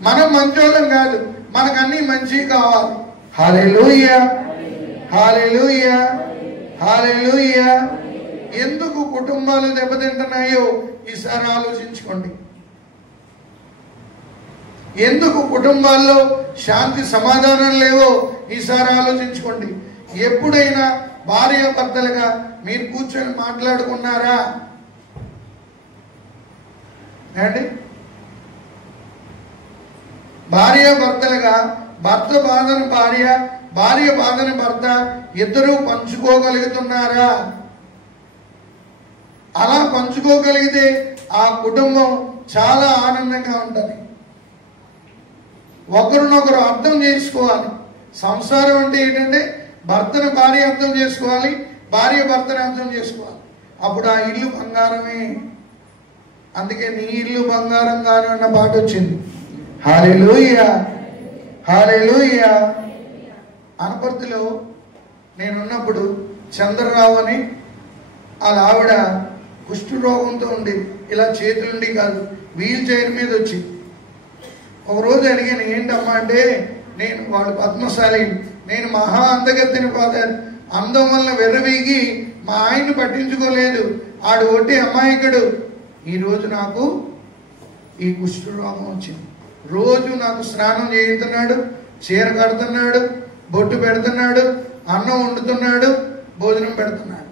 మనం మంచోళ్ళం కాదు, మనకన్నీ మంచివి కావాలి. హల్లెలూయా, హల్లెలూయా, హల్లెలూయా. ఎందుకు కుటుంబాలు దెబ్బతింటున్నాయో ఈసారి ఆలోచించుకోండి. ఎందుకు కుటుంబాల్లో శాంతి సమాధానం లేవో ఈసారి ఆలోచించుకోండి. ఎప్పుడైనా భార్య భర్తలుగా మీరు కూర్చొని మాట్లాడుకున్నారా అండి? భార్య భర్తలుగా భర్త బాధను భార్య, భార్య బాధను భర్త ఇద్దరూ పంచుకోగలుగుతున్నారా? అలా పంచుకోగలిగితే ఆ కుటుంబం చాలా ఆనందంగా ఉంటుంది. ఒకరినొకరు అర్థం చేసుకోవాలి. సంసారం అంటే ఏంటంటే భర్తను భార్య అర్థం చేసుకోవాలి, భార్య భర్తను అర్థం చేసుకోవాలి. అప్పుడు ఆ ఇల్లు బంగారమే. అందుకే నీ ఇల్లు బంగారం గాను అన్న పాట వచ్చింది. హల్లెలూయా, హల్లెలూయా. అనపర్తిలో నేనున్నప్పుడు చంద్రరావు అని వాళ్ళ ఆవిడ కుష్ఠరోగంతో ఉండేది. ఇలా చేతులుండి కాదు, వీల్ చైర్ మీద వచ్చింది. ఒకరోజు అడిగాను, ఏంటమ్మా అంటే, నేను వాడు పద్మశాలి, నేను మహా అందగత్తిని ఫాదర్, అందం వల్ల వెర్రవీగి మా ఆయన్ని పట్టించుకోలేదు, ఆడు ఒట్టి అమాయకుడు. ఈరోజు నాకు ఈ కుష్ఠరోగం వచ్చింది. రోజు నాకు స్నానం చేయిస్తున్నాడు, చీర కడుతున్నాడు, బొట్టు పెడుతున్నాడు, అన్నం వండుతున్నాడు, భోజనం పెడుతున్నాడు.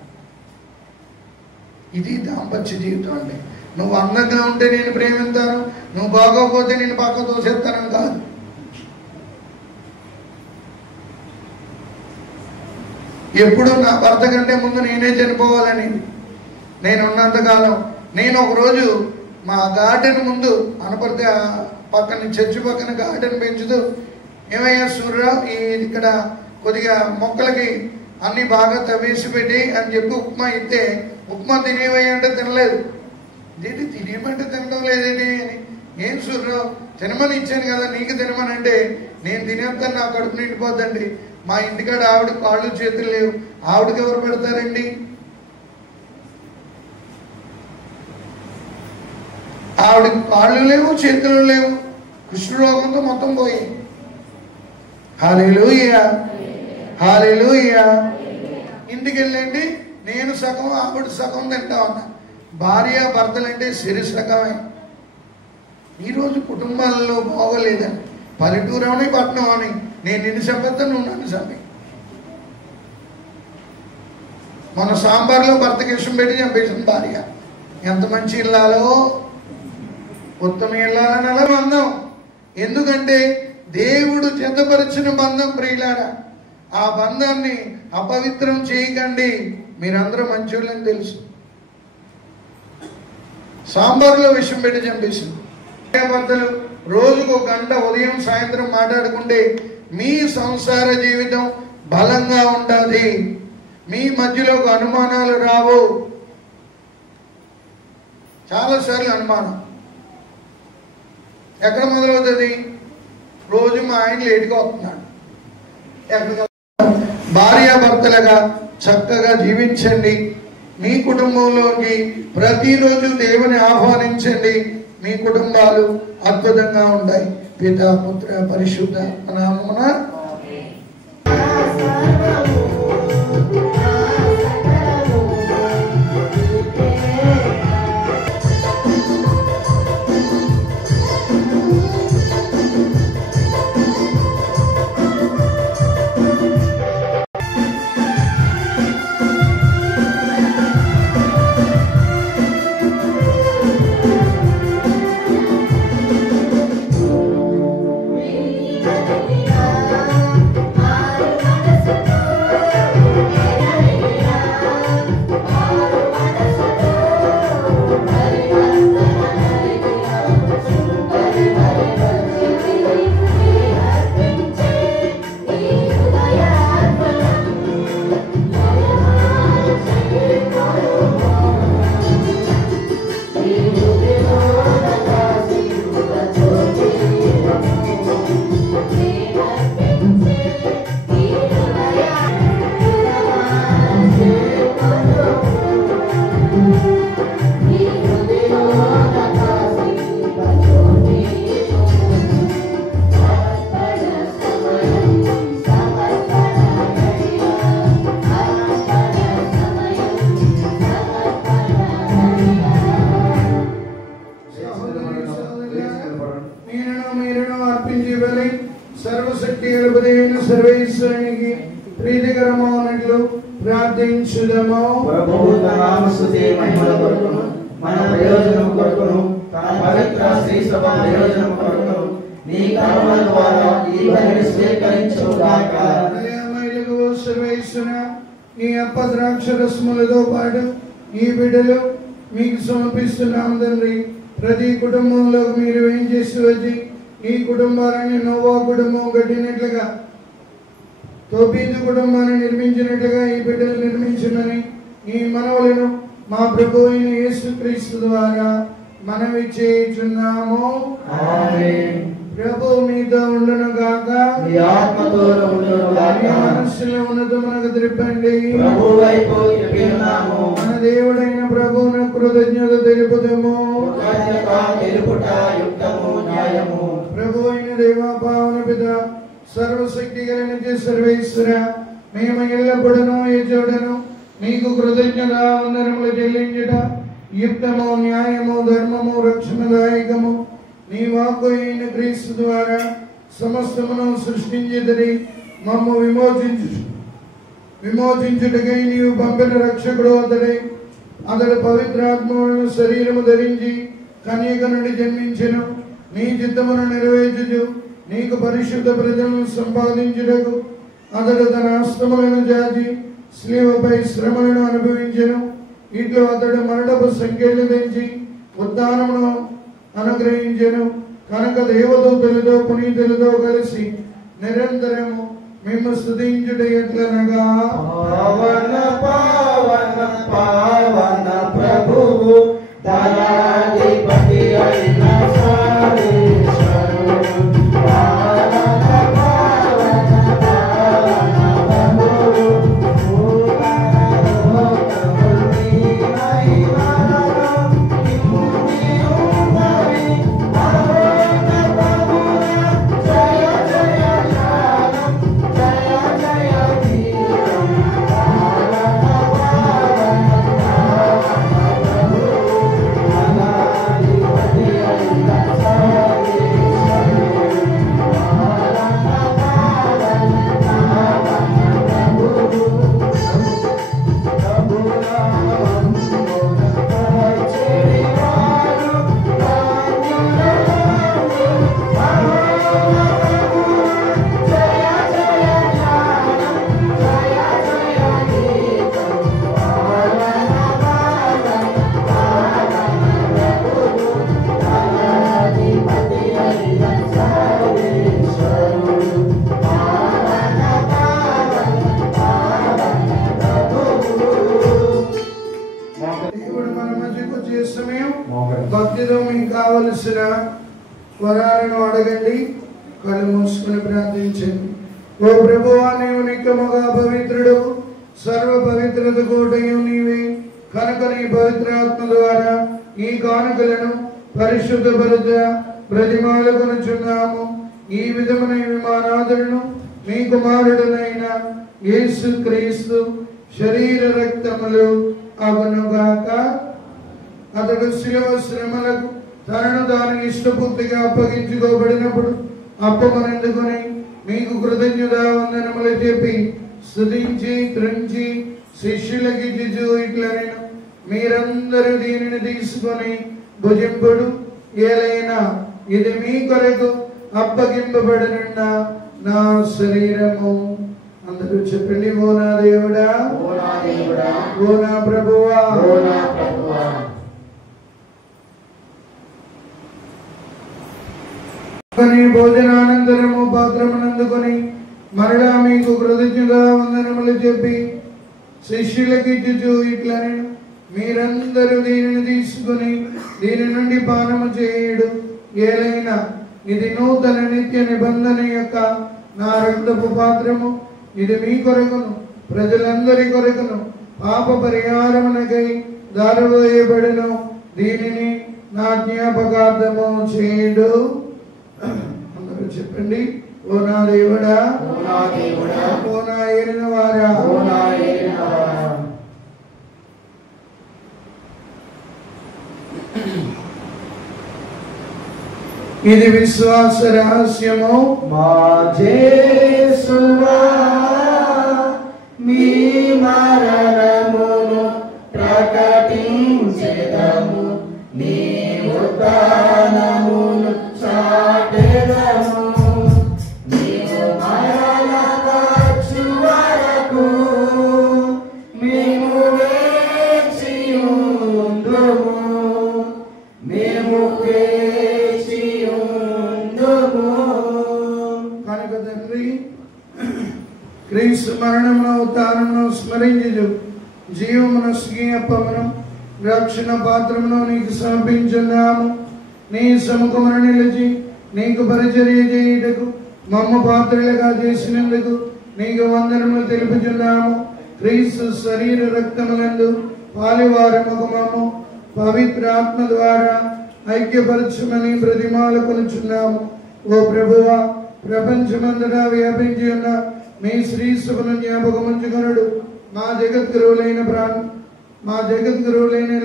ఇది దాంపత్య జీవితం అంటే. నువ్వు అందంగా ఉంటే నేను ప్రేమిస్తాను, నువ్వు బాగోకపోతే నేను పక్క తోసేస్తానని కాదు. ఎప్పుడు నా భర్త కంటే ముందు నేనే చనిపోవాలని నేనున్నంతకాలం. నేను ఒకరోజు మా గార్డెన్ ముందు అనపర్తి పక్కన చర్చి పక్కన గార్డెన్ పెంచుతూ, ఏమయ్యా సూర్యరావు, ఇక్కడ కొద్దిగా మొక్కలకి అన్ని బాగా తవ్వేసి పెట్టి అని చెప్పి ఉప్మా ఇస్తే, ఉప్మా తినేవయ్యా అంటే తినలేదు. ఏంటి తినేమంటే తినడం లేదేంటి అని. ఏం సూర్యరావు, తినమని ఇచ్చాను కదా నీకు తినమని అంటే, నేను తినేస్తాను, నా కడుపు నిండిపోద్దండి. మా ఇంటికాడ ఆవిడ కాళ్ళు చేతులు లేవు, ఆవిడకి ఎవరు పెడతారండి? ఆవిడకి కాళ్ళు లేవు, చేతులు లేవు, కుష్ఠరోగంతో మొత్తం పోయి. హల్లెలూయా, హల్లెలూయా. ఇంటికి వెళ్ళండి, నేను సగం ఆవిడ సగం తింటా ఉన్నా. భార్య భర్తలంటే సిరి సగమే. ఈరోజు కుటుంబాలలో బాగోలేదని, పల్లెటూరు అవని పట్టణం అని, నేను నిన్ను చంపేస్తాను, నువ్వు నన్ను చంపి. మన సాంబార్లో భర్తకి విషం పెట్టి చంపేసిన భార్య. ఎంత మంచి ఇల్లాలో, ఉత్తమ ఇల్లాలని అలా బంధం. ఎందుకంటే దేవుడు జతపరిచిన బంధం ప్రియులారా. ఆ బంధాన్ని అపవిత్రం చేయకండి. మీరందరూ మంచోళ్ళని తెలుసు. సాంబార్లో విషం పెట్టి చంపేసింది. భర్తలు రోజుకు 1 గంట ఉదయం సాయంత్రం మాట్లాడుకుంటే మీ సంసార జీవితం బలంగా ఉంటుంది. మీ మధ్యలోకి అనుమానాలు రావు. చాలాసార్లు అనుమానం ఎక్కడ మొదలవుతుంది? రోజు మా ఆయన లేటుగా వస్తున్నాడు. భార్యాభర్తలుగా చక్కగా జీవించండి. మీ కుటుంబంలోకి ప్రతిరోజు దేవుని ఆహ్వానించండి. మీ కుటుంబాలు అద్భుతంగా ఉంటాయి. పితా పుత్ర పరిశుద్ధ నామమున కలిగినట్లు ప్రార్థించుదము. ప్రభువు తన నామస్తుతి మహిమల కొరకును మన ప్రయోజనం కొరకును తన పవిత్ర శ్రీ సభ ప్రయోజనం కొరకును నీ కర్మల ద్వారా ఈ బలిని స్వీకరించుగాక. దయామయులకు సర్వేశ్వర, ఈ అప్పద్రాక్షరస్ములతో పాటు ఈ బిడ్డలు మీకు సమర్పిస్తున్నాము తండ్రి. ప్రతి కుటుంబంలో మీరు ఏం చేసి వచ్చి ఈ కుటుంబాన్ని నోవా కుటుంబం కట్టినట్లుగా, తోబీతు కుటుంబాన్ని నిర్మించినట్లుగా ఈ బిడ్డలు నిర్మించునని ఈ మనవులను మా ప్రభు అయిన యేసుక్రీస్తు ద్వారా మనవి చేయుచున్నాము. ఆమేన్. ప్రభు మీతో ఉండును గాక, మీ ఆత్మతోను ఉండును గాక. మనస్సులో ఉన్నది మనకు త్రిప్పండి. ప్రభువు వైపు తిరిగినాము. మన దేవుడైన ప్రభువును కృతజ్ఞత తెలుపుదము. కృతజ్ఞత తెలుపుట యుక్తము న్యాయము. ప్రభు అయిన దేవా పావన పిత సర్వశక్తి కలిగిన సర్వేశ్వర, మేము ఎల్లప్పుడూ ఎచ్చోడను నీకు కృతజ్ఞత వందనములు చెల్లించుట యుక్తము న్యాయము ధర్మము రక్షణదాయకము. నీ వాక్కు అయిన క్రీస్తు ద్వారా సమస్తమును సృష్టించిదని మమ్ము విమోచించుటకై నీవు పంపిన రక్షకుడు అతడే. అతడు పవిత్రాత్మను శరీరము ధరించి కన్యక నుండి జన్మించెను. నీ చిత్తమును నెరవేర్చుచు నీకు పరిశుద్ధ ప్రజలను సంపాదించుటకు అతడు తన హస్తములను జాచి శిలువపై శ్రమలను అనుభవించెను. ఇట్లు అతడు మరణపు సంఖ్యలు తెంచి ఉత్థానమును అనుగ్రహించెను. కనుక దేవదూతలతో పునీతులతో కలిసి నిరంతరము మేము స్తుతించుట ఎట్లనగా, పవన పవన పవన ప్రభువు దయాధిపతి అయిన సర్వేశ్వరుడు. పవన పవన పవన ప్రభువు భూతలోకముల్ని మహిమలలో నిండి ఉన్నవి. పవన పవన జయ జయ జానం జయ జయ గీతం. పవన పవన దయాధిపతి అయిన సర్వేశ్వరుడు. దేవుడు మన మధ్యకు వచ్చే సమయం భక్తితో మీకు కావలసిన వరాలను అడగండి. కళ్ళు మూసుకుని ప్రార్థించండి. ఓ ప్రభువా, నీవు నిక్కముగా పవిత్రుడు, సర్వ పవిత్రత కోటయు నీవే. కనుక నీ పవిత్రాత్మ ద్వారా ఈ కానుకలను పరిశుద్ధపరుత ప్రతిమాలకొనుచున్నాము. ఈ విధమున మా నాథుడును మీ కుమారుడునైన యేసు క్రీస్తు శరీర రక్తములు అగునుగాక. అతడు శిలువ శ్రమలకు తనను తాను ఇష్టపూర్తిగా అప్పగించుకోబడినప్పుడు అప్పమనందుకొని మీకు కృతజ్ఞత వందనములు చెప్పి స్తుతించి త్రుంచి శిష్యులకి జిజు ఇట్లనెను, మీరందరూ దీనిని తీసుకొని భుజింపుడు. ఏలైనా ఇది మీ కొరకు అప్పగింపబడిన నా శరీరము. అందరూ చెప్పండి, ఓ నా దేవుడా, ఓ నా దేవుడా, ఓ నా ప్రభువా. ఓ నా ప్రభువా. భోజనానంతరము పాత్రమునందుకొని మరలా మీకు కృతజ్ఞత వందనములు చెప్పి శిష్యులకి ఇచ్చుచు ఇట్లనెను, మీరందరూ దీనిని తీసుకుని దీని నుండి పానము చేయుడు. ఏలైనా ఇది నూతన నిత్య నిబంధన యొక్క నా రక్తపు పాత్రము. ఇది మీ కొరకును ప్రజలందరి కొరకును పాప పరిహారమునకై దారవేయబడును. దీనిని నా జ్ఞాపకార్థము చేయుడు. అందరూ చెప్పండి, ఓ నా దేవుడా, ఓ నా దేవుడా, ఓ నా ఏలిన వారా. ఓ నా ఏలినవాడా. ఇది విశ్వాస రహస్యము. మా జేసువా మీ మరణమును ప్రకటించెదము, నీ ఉత్థానమును చాటెదము. నీవు మరల వచ్చు వరకు మేము వేచియుందుము, మేము వేచియుందుము. కనుక తండ్రి, క్రీస్తు మరణమును ఉత్థానమును స్మరించు జీవమును స్వీయప్పమును రక్షణ పాత్రమును నీకు సమర్పించున్నాము. నీ సముఖమున నిలిచి నీకు పరిచర్య చేయుటకు మమ్మ పాత్రలుగా చేసినందుకు నీకు వందనములు తెలుపుచున్నాము. క్రీస్తు శరీర రక్తములందు పాలివారముకు మమ్ము పవిత్ర ఆత్మ ద్వారా ఐక్యపరచమని ప్రతిమాలు కొనుచున్నాము. ఓ ప్రభువా, ప్రపంచమంతటా వ్యాపించి ఉన్న మీ శ్రీ సభను జ్ఞాపకముంచుకొనుడు. మా జగద్గురువులైన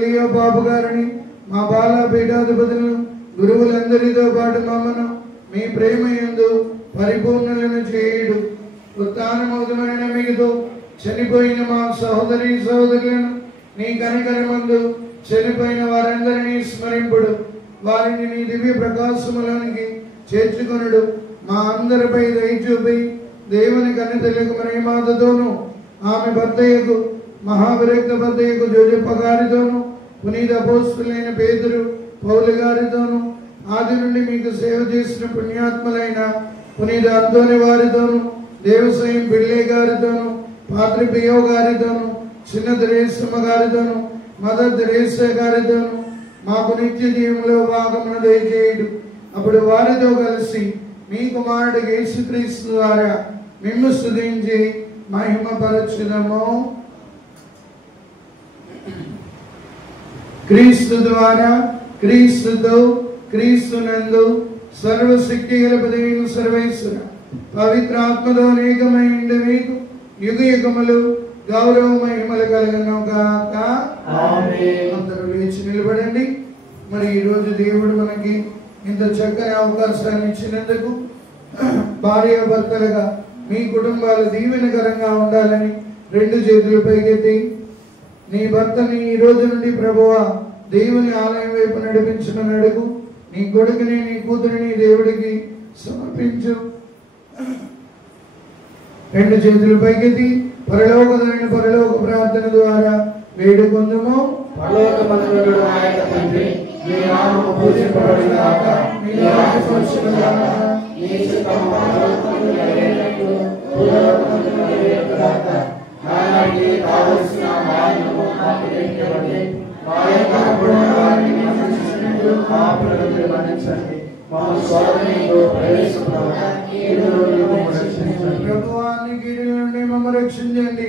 లియో బాబు గారిని, మా బాల పీఠాధిపతులను, గురువులందరితో పాటు మమ్మను మీ ప్రేమ యందు పరిపూర్ణులను చేయుడు. ఉత్థానమౌతమైన మీతో చనిపోయిన మా సహోదరి సహోదరులను నీ కనికరమందు చనిపోయిన వారందరినీ స్మరింపుడు. వారిని నీ దివ్య ప్రకాశములోనికి చేర్చుకొనుడు. మా అందరిపై దయచూపి దేవుని కన్నితలకు మహిమాతతోను ఆమె భర్తయ్యకు మహావిరక్త భర్తయ్యకు జోజప్ప గారితోను పునీత అపోస్తులైన పేతురు పౌలు గారితోను ఆది నుండి మీకు సేవ చేసిన పుణ్యాత్మలైన పునీత అంతోని వారితోను దేవస్వయం పిళ్ళే గారితోను పాత్రి పియో గారితోను చిన్న దిరేసమ్మ గారితోను మదర్ దిరేస గారితోను మాకు నిత్య జీవంలో భాగమును దయచేయుడు. అప్పుడు వారితో కలిసి మీ కుమారుడు యేసుక్రీస్తు ద్వారా మిమ్ము స్తుతించి మహిమపరచుదము. క్రీస్తు ద్వారా, క్రీస్తుతో, క్రీస్తునందు సర్వశక్తి గల పదవిను సర్వేశ్వర పవిత్ర ఆత్మతో అనేకమైండు మీకు యుగ యుగములు గౌరవ మహిమలు కలుగును గాక. ఆమేన్. అందరూ లేచి నిలబడండి. మరి ఈరోజు దేవుడు మనకి ఇంత చక్కని అవకాశాన్ని ఇచ్చినందుకు భార్యాభర్తలుగా మీ కుటుంబాలు దీవెనకరంగా ఉండాలని రెండు చేతులు పైకెత్తి నీ భర్తని ఈ రోజు నుండి ప్రభువా దేవుని ఆలయం వైపు నడిపించమని అడుగు. నీ కొడుకుని, నీ కూతురిని దేవుడికి సమర్పించు. రెండు చేతులు పైకెత్తి పరలోకమైన పరలోక ప్రార్థన ద్వారా వేడుకొందుము. పరలోకమందున్న మా యొక్క తండ్రి, నీ నామము పూజింపబడుగాక, నీ రాజ్యం వచ్చుగాక, నీ చిత్తము పరలోకమందు నెరవేరునట్లు భూలోకమందు నెరవేరుగాక. నానాటికి కావలసిన మా అన్నము మాకు దయచేయండి. మా యొక్క అప్పుడున్న వారిని మన్నించినట్లు మా అప్పులను మన్నించండి. మా శోధనలో ప్రవేశింపకుండా కీడు నుండి మమ్మల్ని రక్షించండి. ప్రభువా, నీ కీడు నుండి మమ్మల్ని రక్షించండి.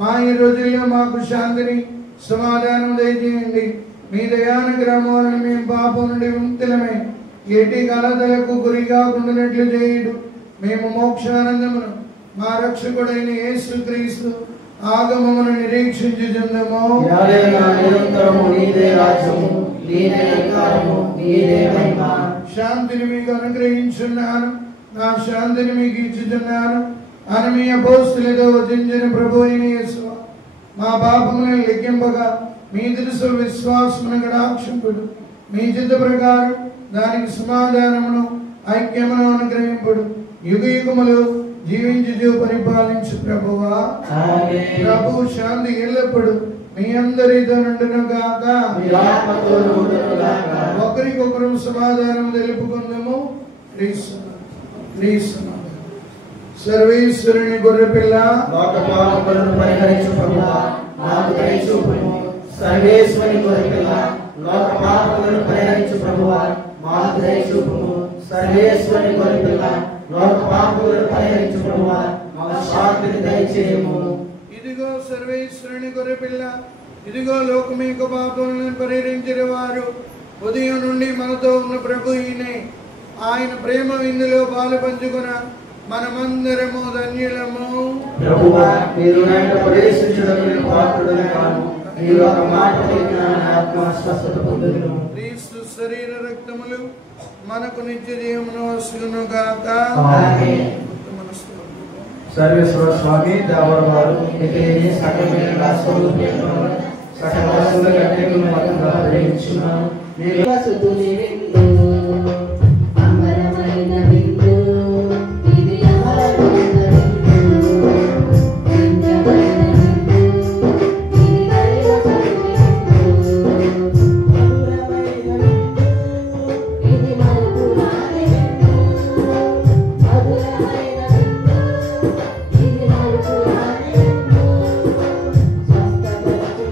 మా ఈ రోజుల్లో మాకు శాంతిని, సమాధానం దయచేయండి. మీ దయానుగ్రహములను మేము పాపం నుండి విముక్తులమై ఎట్టి కలతలకు గురి కాకుండానట్లు చేయుడు. మేము మోక్షానందమును మా రక్షకుడైన యేసుక్రీస్తు ఆగమమును నిరీక్షించుచుందము. నిరంతరము నీదే రాజ్యము, నీదే అధికారము, నీదే మహిమ. శాంతిని మీకు అనుగ్రహించున్నాను, నా శాంతిని మీకు ఇచ్చుచున్నాను అని మీ అపోస్తులతో వచించిన ప్రభు అయిన యేసు మా పాపములను లెక్కింపగా మీ తెలుసు విశ్వాసమును కటాక్షింపుడు. మీ చిత్త ప్రకారం దానికి సమాధానమును ఐక్యమును అనుగ్రహింపుడు. యుగ యుగములు జీవించు పరిపాలించు ప్రభువా. ప్రభు శాంతి ఎల్లప్పుడు మీ అందరితో నుండును గాక. ఒకరికొకరు సమాధానం తెలుపుకుందాము. సర్వేశ్వరుని గొర్రెపిల్ల, లోక పాపములను పరిహరించు ప్రభువా, మాకు దయ చూపుము. సర్వేశ్వరుని గొర్రెపిల్ల, లోక పాపములను పరిహరించు ప్రభువా, మాకు దయ చూపుము. సర్వేశ్వరుని గొర్రెపిల్ల, లోక పాపములను పరిహరించు ప్రభువా, మాకు శాంతిని దయచేయము. ఇదిగో సర్వేశ్వరుని గొర్రెపిల్ల, ఇదిగో లోకమీక పాపములను పరిహరించిన వారు. ఉదయం నుండి మనతో ఉన్న ప్రభు ఈయనే. ఆయన ప్రేమ విందులో పాలు పంచుకున్న మనమందరము ధన్యులము. ప్రభువా, మీరు నన్ను ప్రవేశించడం నేను పాత్రుడను కాను. మీరు ఒక మాట పలికిన నా ఆత్మ స్వస్థత పొందును. క్రీస్తు శరీర రక్తములు మనకు నిత్య జీవమును వసును గాక. ఆమేన్. సర్వేశ్వర స్వామి దేవర వారు ఇతని సకలమైన రాష్ట్రంలో సకల రాష్ట్రాల కట్టెలను మనం గ్రహించున్నాము. వసుతుని విందు అమరమైన విందు ఇది అమరమైన విందు వింధ్యమైన విందు ఇది దైవసతుని విందు మధురమైన విందు ఇది మరుపురాని విందు మధురమైన విందు ఇది మరుపురాని విందు స్వస్థపరచును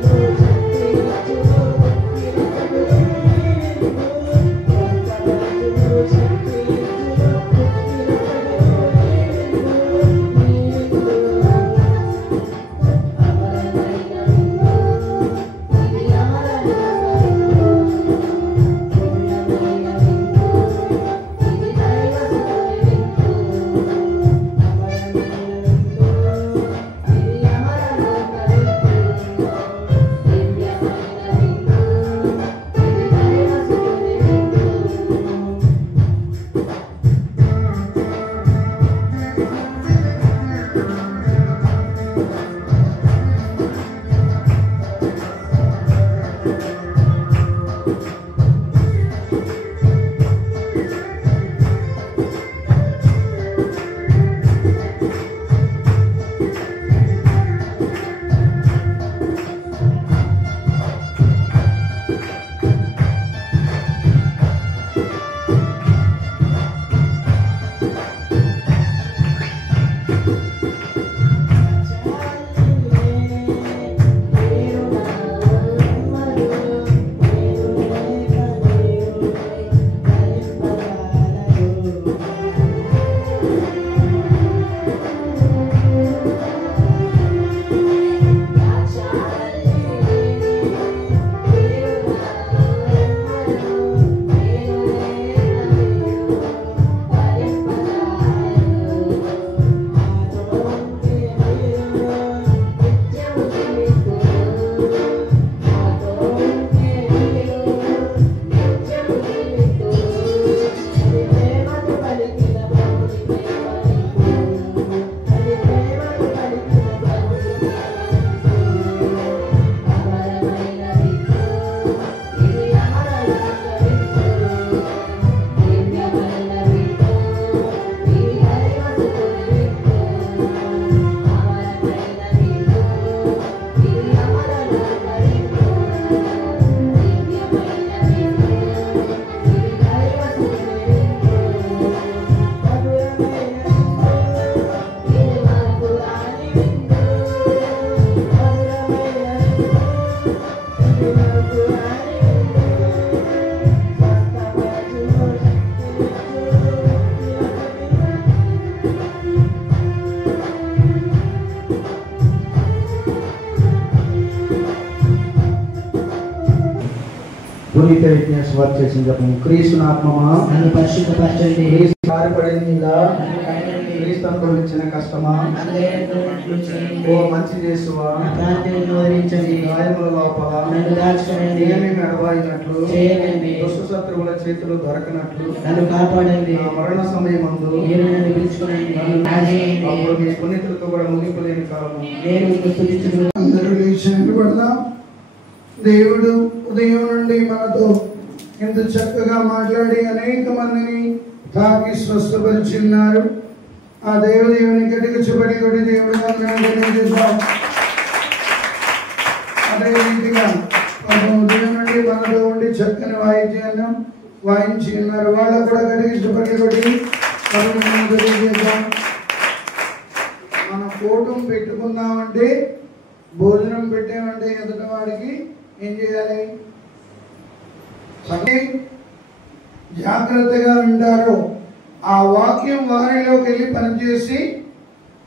పునీత విజ్ఞాస వారు చేసిన జపం. క్రీస్తుని ఆత్మమా నన్ను పరిశుద్ధపరచండి. క్రీస్తు కార్యపడిందా క్రీస్తు అనుభవించిన కష్టమా ఓ మంచి చేసువా వివరించండి. గాయముల లోపల నన్ను దాచుకోండి. ఏమి మెడవాయినట్లు చేయకండి. దుష్ట శత్రువుల చేతులు దొరకనట్లు నన్ను కాపాడండి. నా మరణ సమయమందు మీరు నన్ను పిలుచుకోండి. అప్పుడు మీ పునీతులతో కూడా ముగింపు లేని కాలము. నేను మీకు స్తుతించుదును. అందరూ లేచి నిలబడదాం. దేవుడు ఉదయం నుండి మనతో ఎంత చక్కగా మాట్లాడి అనేక మందిని తాకి స్వస్థపరిచున్నారు. ఆ దేవదేవుని గట్టిగా చెప్పడి కొడి దేవుడుగా తెలియజేద్దాం. అదే రీతిగా ఉదయం నుండి మనతో ఉండి చక్కని వాయిద్యాన్ని వాయించి ఉన్నారు. వాళ్ళకు కూడా గట్టిగా చెప్పడి కొడి తెలియజేద్దాం. మన ఫోటో పెట్టుకున్నామంటే భోజనం పెట్టామంటే ఎదుటి వాడికి ఏం చేయాలి? జాగ్రత్తగా వింటారో ఆ వాక్యం వారిలోకి వెళ్ళి పనిచేసి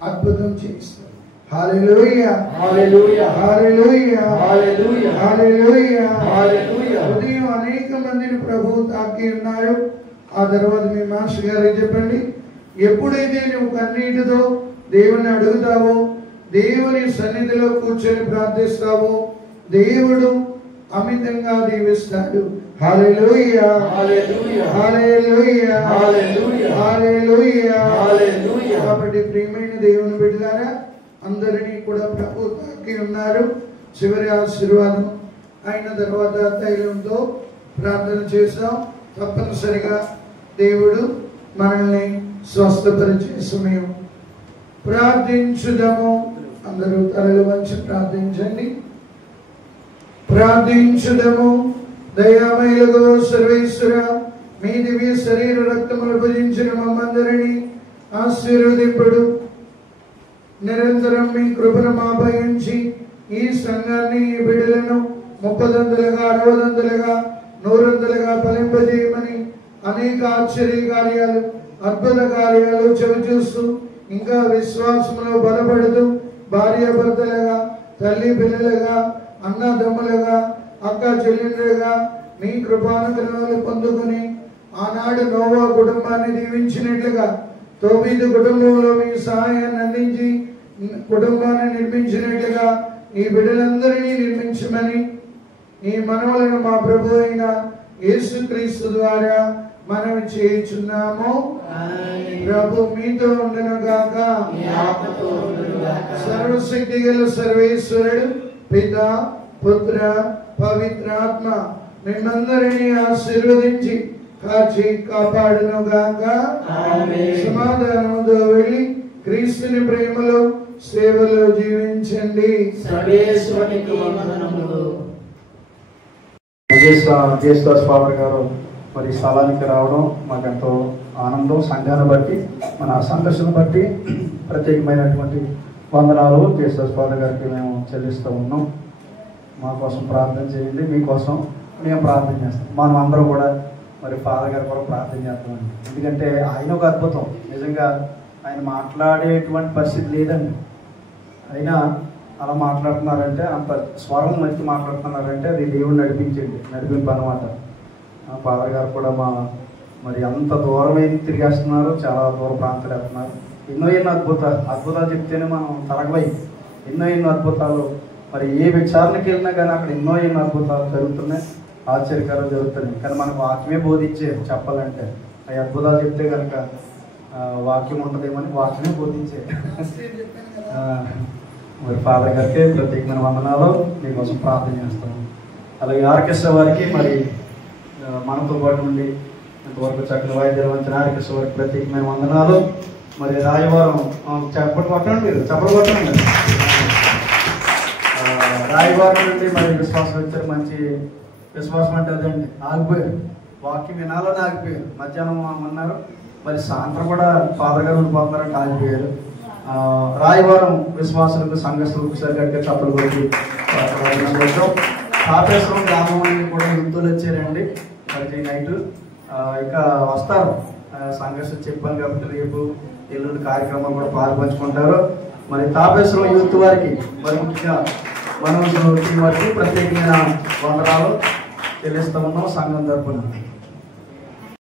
అద్భుతం చేస్తారు. హల్లెలూయా హల్లెలూయా హల్లెలూయా హల్లెలూయా హల్లెలూయా హల్లెలూయా. ఉదయం అనేక మందిని ప్రభువు తాకి ఉన్నారు. ఆ తర్వాత మీ మాస్టర్ గారు చెప్పండి, ఎప్పుడైతే నువ్వు కన్నీటితో దేవుని అడుగుతావో, దేవుని సన్నిధిలో కూర్చొని ప్రార్థిస్తావో, దేవుడు అమితంగా దీవిస్తాడు. హల్లెలూయా హల్లెలూయా హల్లెలూయా హల్లెలూయా హల్లెలూయా హల్లెలూయా. కాబట్టి ప్రియమైన దేవుని బిడ్డలారా, అందరినీ కూడా ప్రభు తాకి ఉన్నారు. చివరి ఆశీర్వాదం అయిన తర్వాత తైలంతో ప్రార్థన చేస్తాం. తప్పనిసరిగా దేవుడు మనల్ని స్వస్థపరిచే సమయం. ప్రార్థించుదాము. అందరూ తలలు వంచి ప్రార్థించండి. ప్రార్థించుదాము. దయామయులుగో సర్వేశ్వర, మీ దివ్య శరీర రక్తములు భుజించిన మమ్మందరినీ ఆశీర్వదింపుడు. నిరంతరం మీ కృపను మాపై ఉంచి ఈ సంఘాన్ని, ఈ బిడ్డలను 30 60 100 ఫలింపజేయమని అనేక ఆశ్చర్య కార్యాలు, అద్భుత కార్యాలు చవి చూస్తూ ఇంకా విశ్వాసంలో బలపడుతూ భార్యాభర్తలుగా, తల్లి పిల్లలుగా, అన్నదమ్ములుగా, అక్క చెల్లెళ్ళుగా మీ కృపానుగ్రహాలు పొందుకొని ఆనాడు నోవా కుటుంబాన్ని దీవించినట్లుగా తోబీతు కుటుంబంలో మీ సహాయాన్ని అందించి కుటుంబాన్ని నిర్మించినట్లుగా ఈ బిడ్డలందరినీ నిర్మించమని ఈ మనవులను మా ప్రభు అయిన యేసుక్రీస్తు ద్వారా మనవి చేయుచున్నాము. ప్రభు మీతో ఉండును గాక. సర్వశక్తి గల సర్వేశ్వరుడు పితా, పుత్ర, పవిత్రాత్మ మిమ్మందరినీ ఆశీర్వదించి కాచి కాపాడును గాక. సమాధానంతో వెళ్ళి క్రీస్తుని ప్రేమలో సేవలో జీవించండి. సర్వేశ్వరునికి వందనములు. జేసుదాస్ ఫాదర్ గారు మరి స్థలానికి రావడం మాకెంతో ఆనందం. సంఘాన్ని బట్టి, మన సంఘర్షణ బట్టి ప్రత్యేకమైనటువంటి వందనాలు జేసుదాస్ ఫాదర్ గారికి మేము చెల్లిస్తూ ఉన్నాం. మా కోసం ప్రార్థన చేయండి, మీకోసం మేము ప్రార్థన చేస్తాం. మనం అందరం కూడా మరి ఫాదర్ గారి కూడా ప్రార్థన చేస్తామండి. ఎందుకంటే ఆయన ఒక అద్భుతం. నిజంగా ఆయన మాట్లాడేటువంటి పరిస్థితి లేదండి. అయినా అలా మాట్లాడుతున్నారంటే, అంత స్వరం మంచి మాట్లాడుతున్నారంటే అది దేవుడు నడిపింపు అనమాట. ఫాదర్ గారు కూడా మరి అంత దూరం ఏది తిరిగేస్తున్నారు, చాలా దూర ప్రాంతాలు వెళ్తున్నారు. ఎన్నో అద్భుతాలు చెప్తేనే మనం తరగబోయి ఎన్నో అద్భుతాలు. మరి ఏ విచారణకి వెళ్ళినా కానీ అక్కడ ఎన్నో అద్భుతాలు జరుగుతున్నాయి, ఆశ్చర్యకరాలు జరుగుతున్నాయి. కానీ మనకు వాక్యమే బోధించేది చెప్పాలంటే. ఆ అద్భుతాలు చెప్తే కనుక వాక్యం ఉంటుందేమని వాక్యమే బోధించేది. మరి ఫాదర్ గారికి ప్రత్యేకమైన వందనాలు, మీకోసం ప్రార్థన చేస్తాము. అలాగే ఆర్కెస్ట్రా వారికి మరి మనతో పాటు ఉండి ఇంతవరకు చక్కని వాయిద్యాలు వంచిన ఆర్కెస్ట్రా వారికి ప్రత్యేకమైన వందనాలు. మరి రాయవరం చెప్పండి రాయవరం నుండి మరి విశ్వాసం వచ్చారు. మంచి విశ్వాసం అంటే అదండి, ఆగిపోయారు. వాక్యం వినాలని ఆగిపోయారు. మధ్యాహ్నం అన్నారు, మరి సాయంత్రం కూడా ఫాదర్ గారు ఉండిపోతున్నారంటే ఆగిపోయారు. రాయవరం విశ్వాసులకు, సంఘస్థులకు సరిగ్గా చప్పలు కొట్టి తాపేశ్వరం గ్రామం అని కూడా యుద్ధులు వచ్చారండి. మరి నైట్ ఇక వస్తారు. సంఘస్థులు చెప్పాను కాబట్టి రేపు ఎల్లుండి కార్యక్రమాలు కూడా పాల్పంచుకుంటారు. మరి తాపేశ్వరం యూత్ వారికి మరి ముఖ్యంగా మనం వారికి ప్రత్యేకమైన వందనాలు చెల్లిస్తూ ఉన్నాం సంఘం తరపున.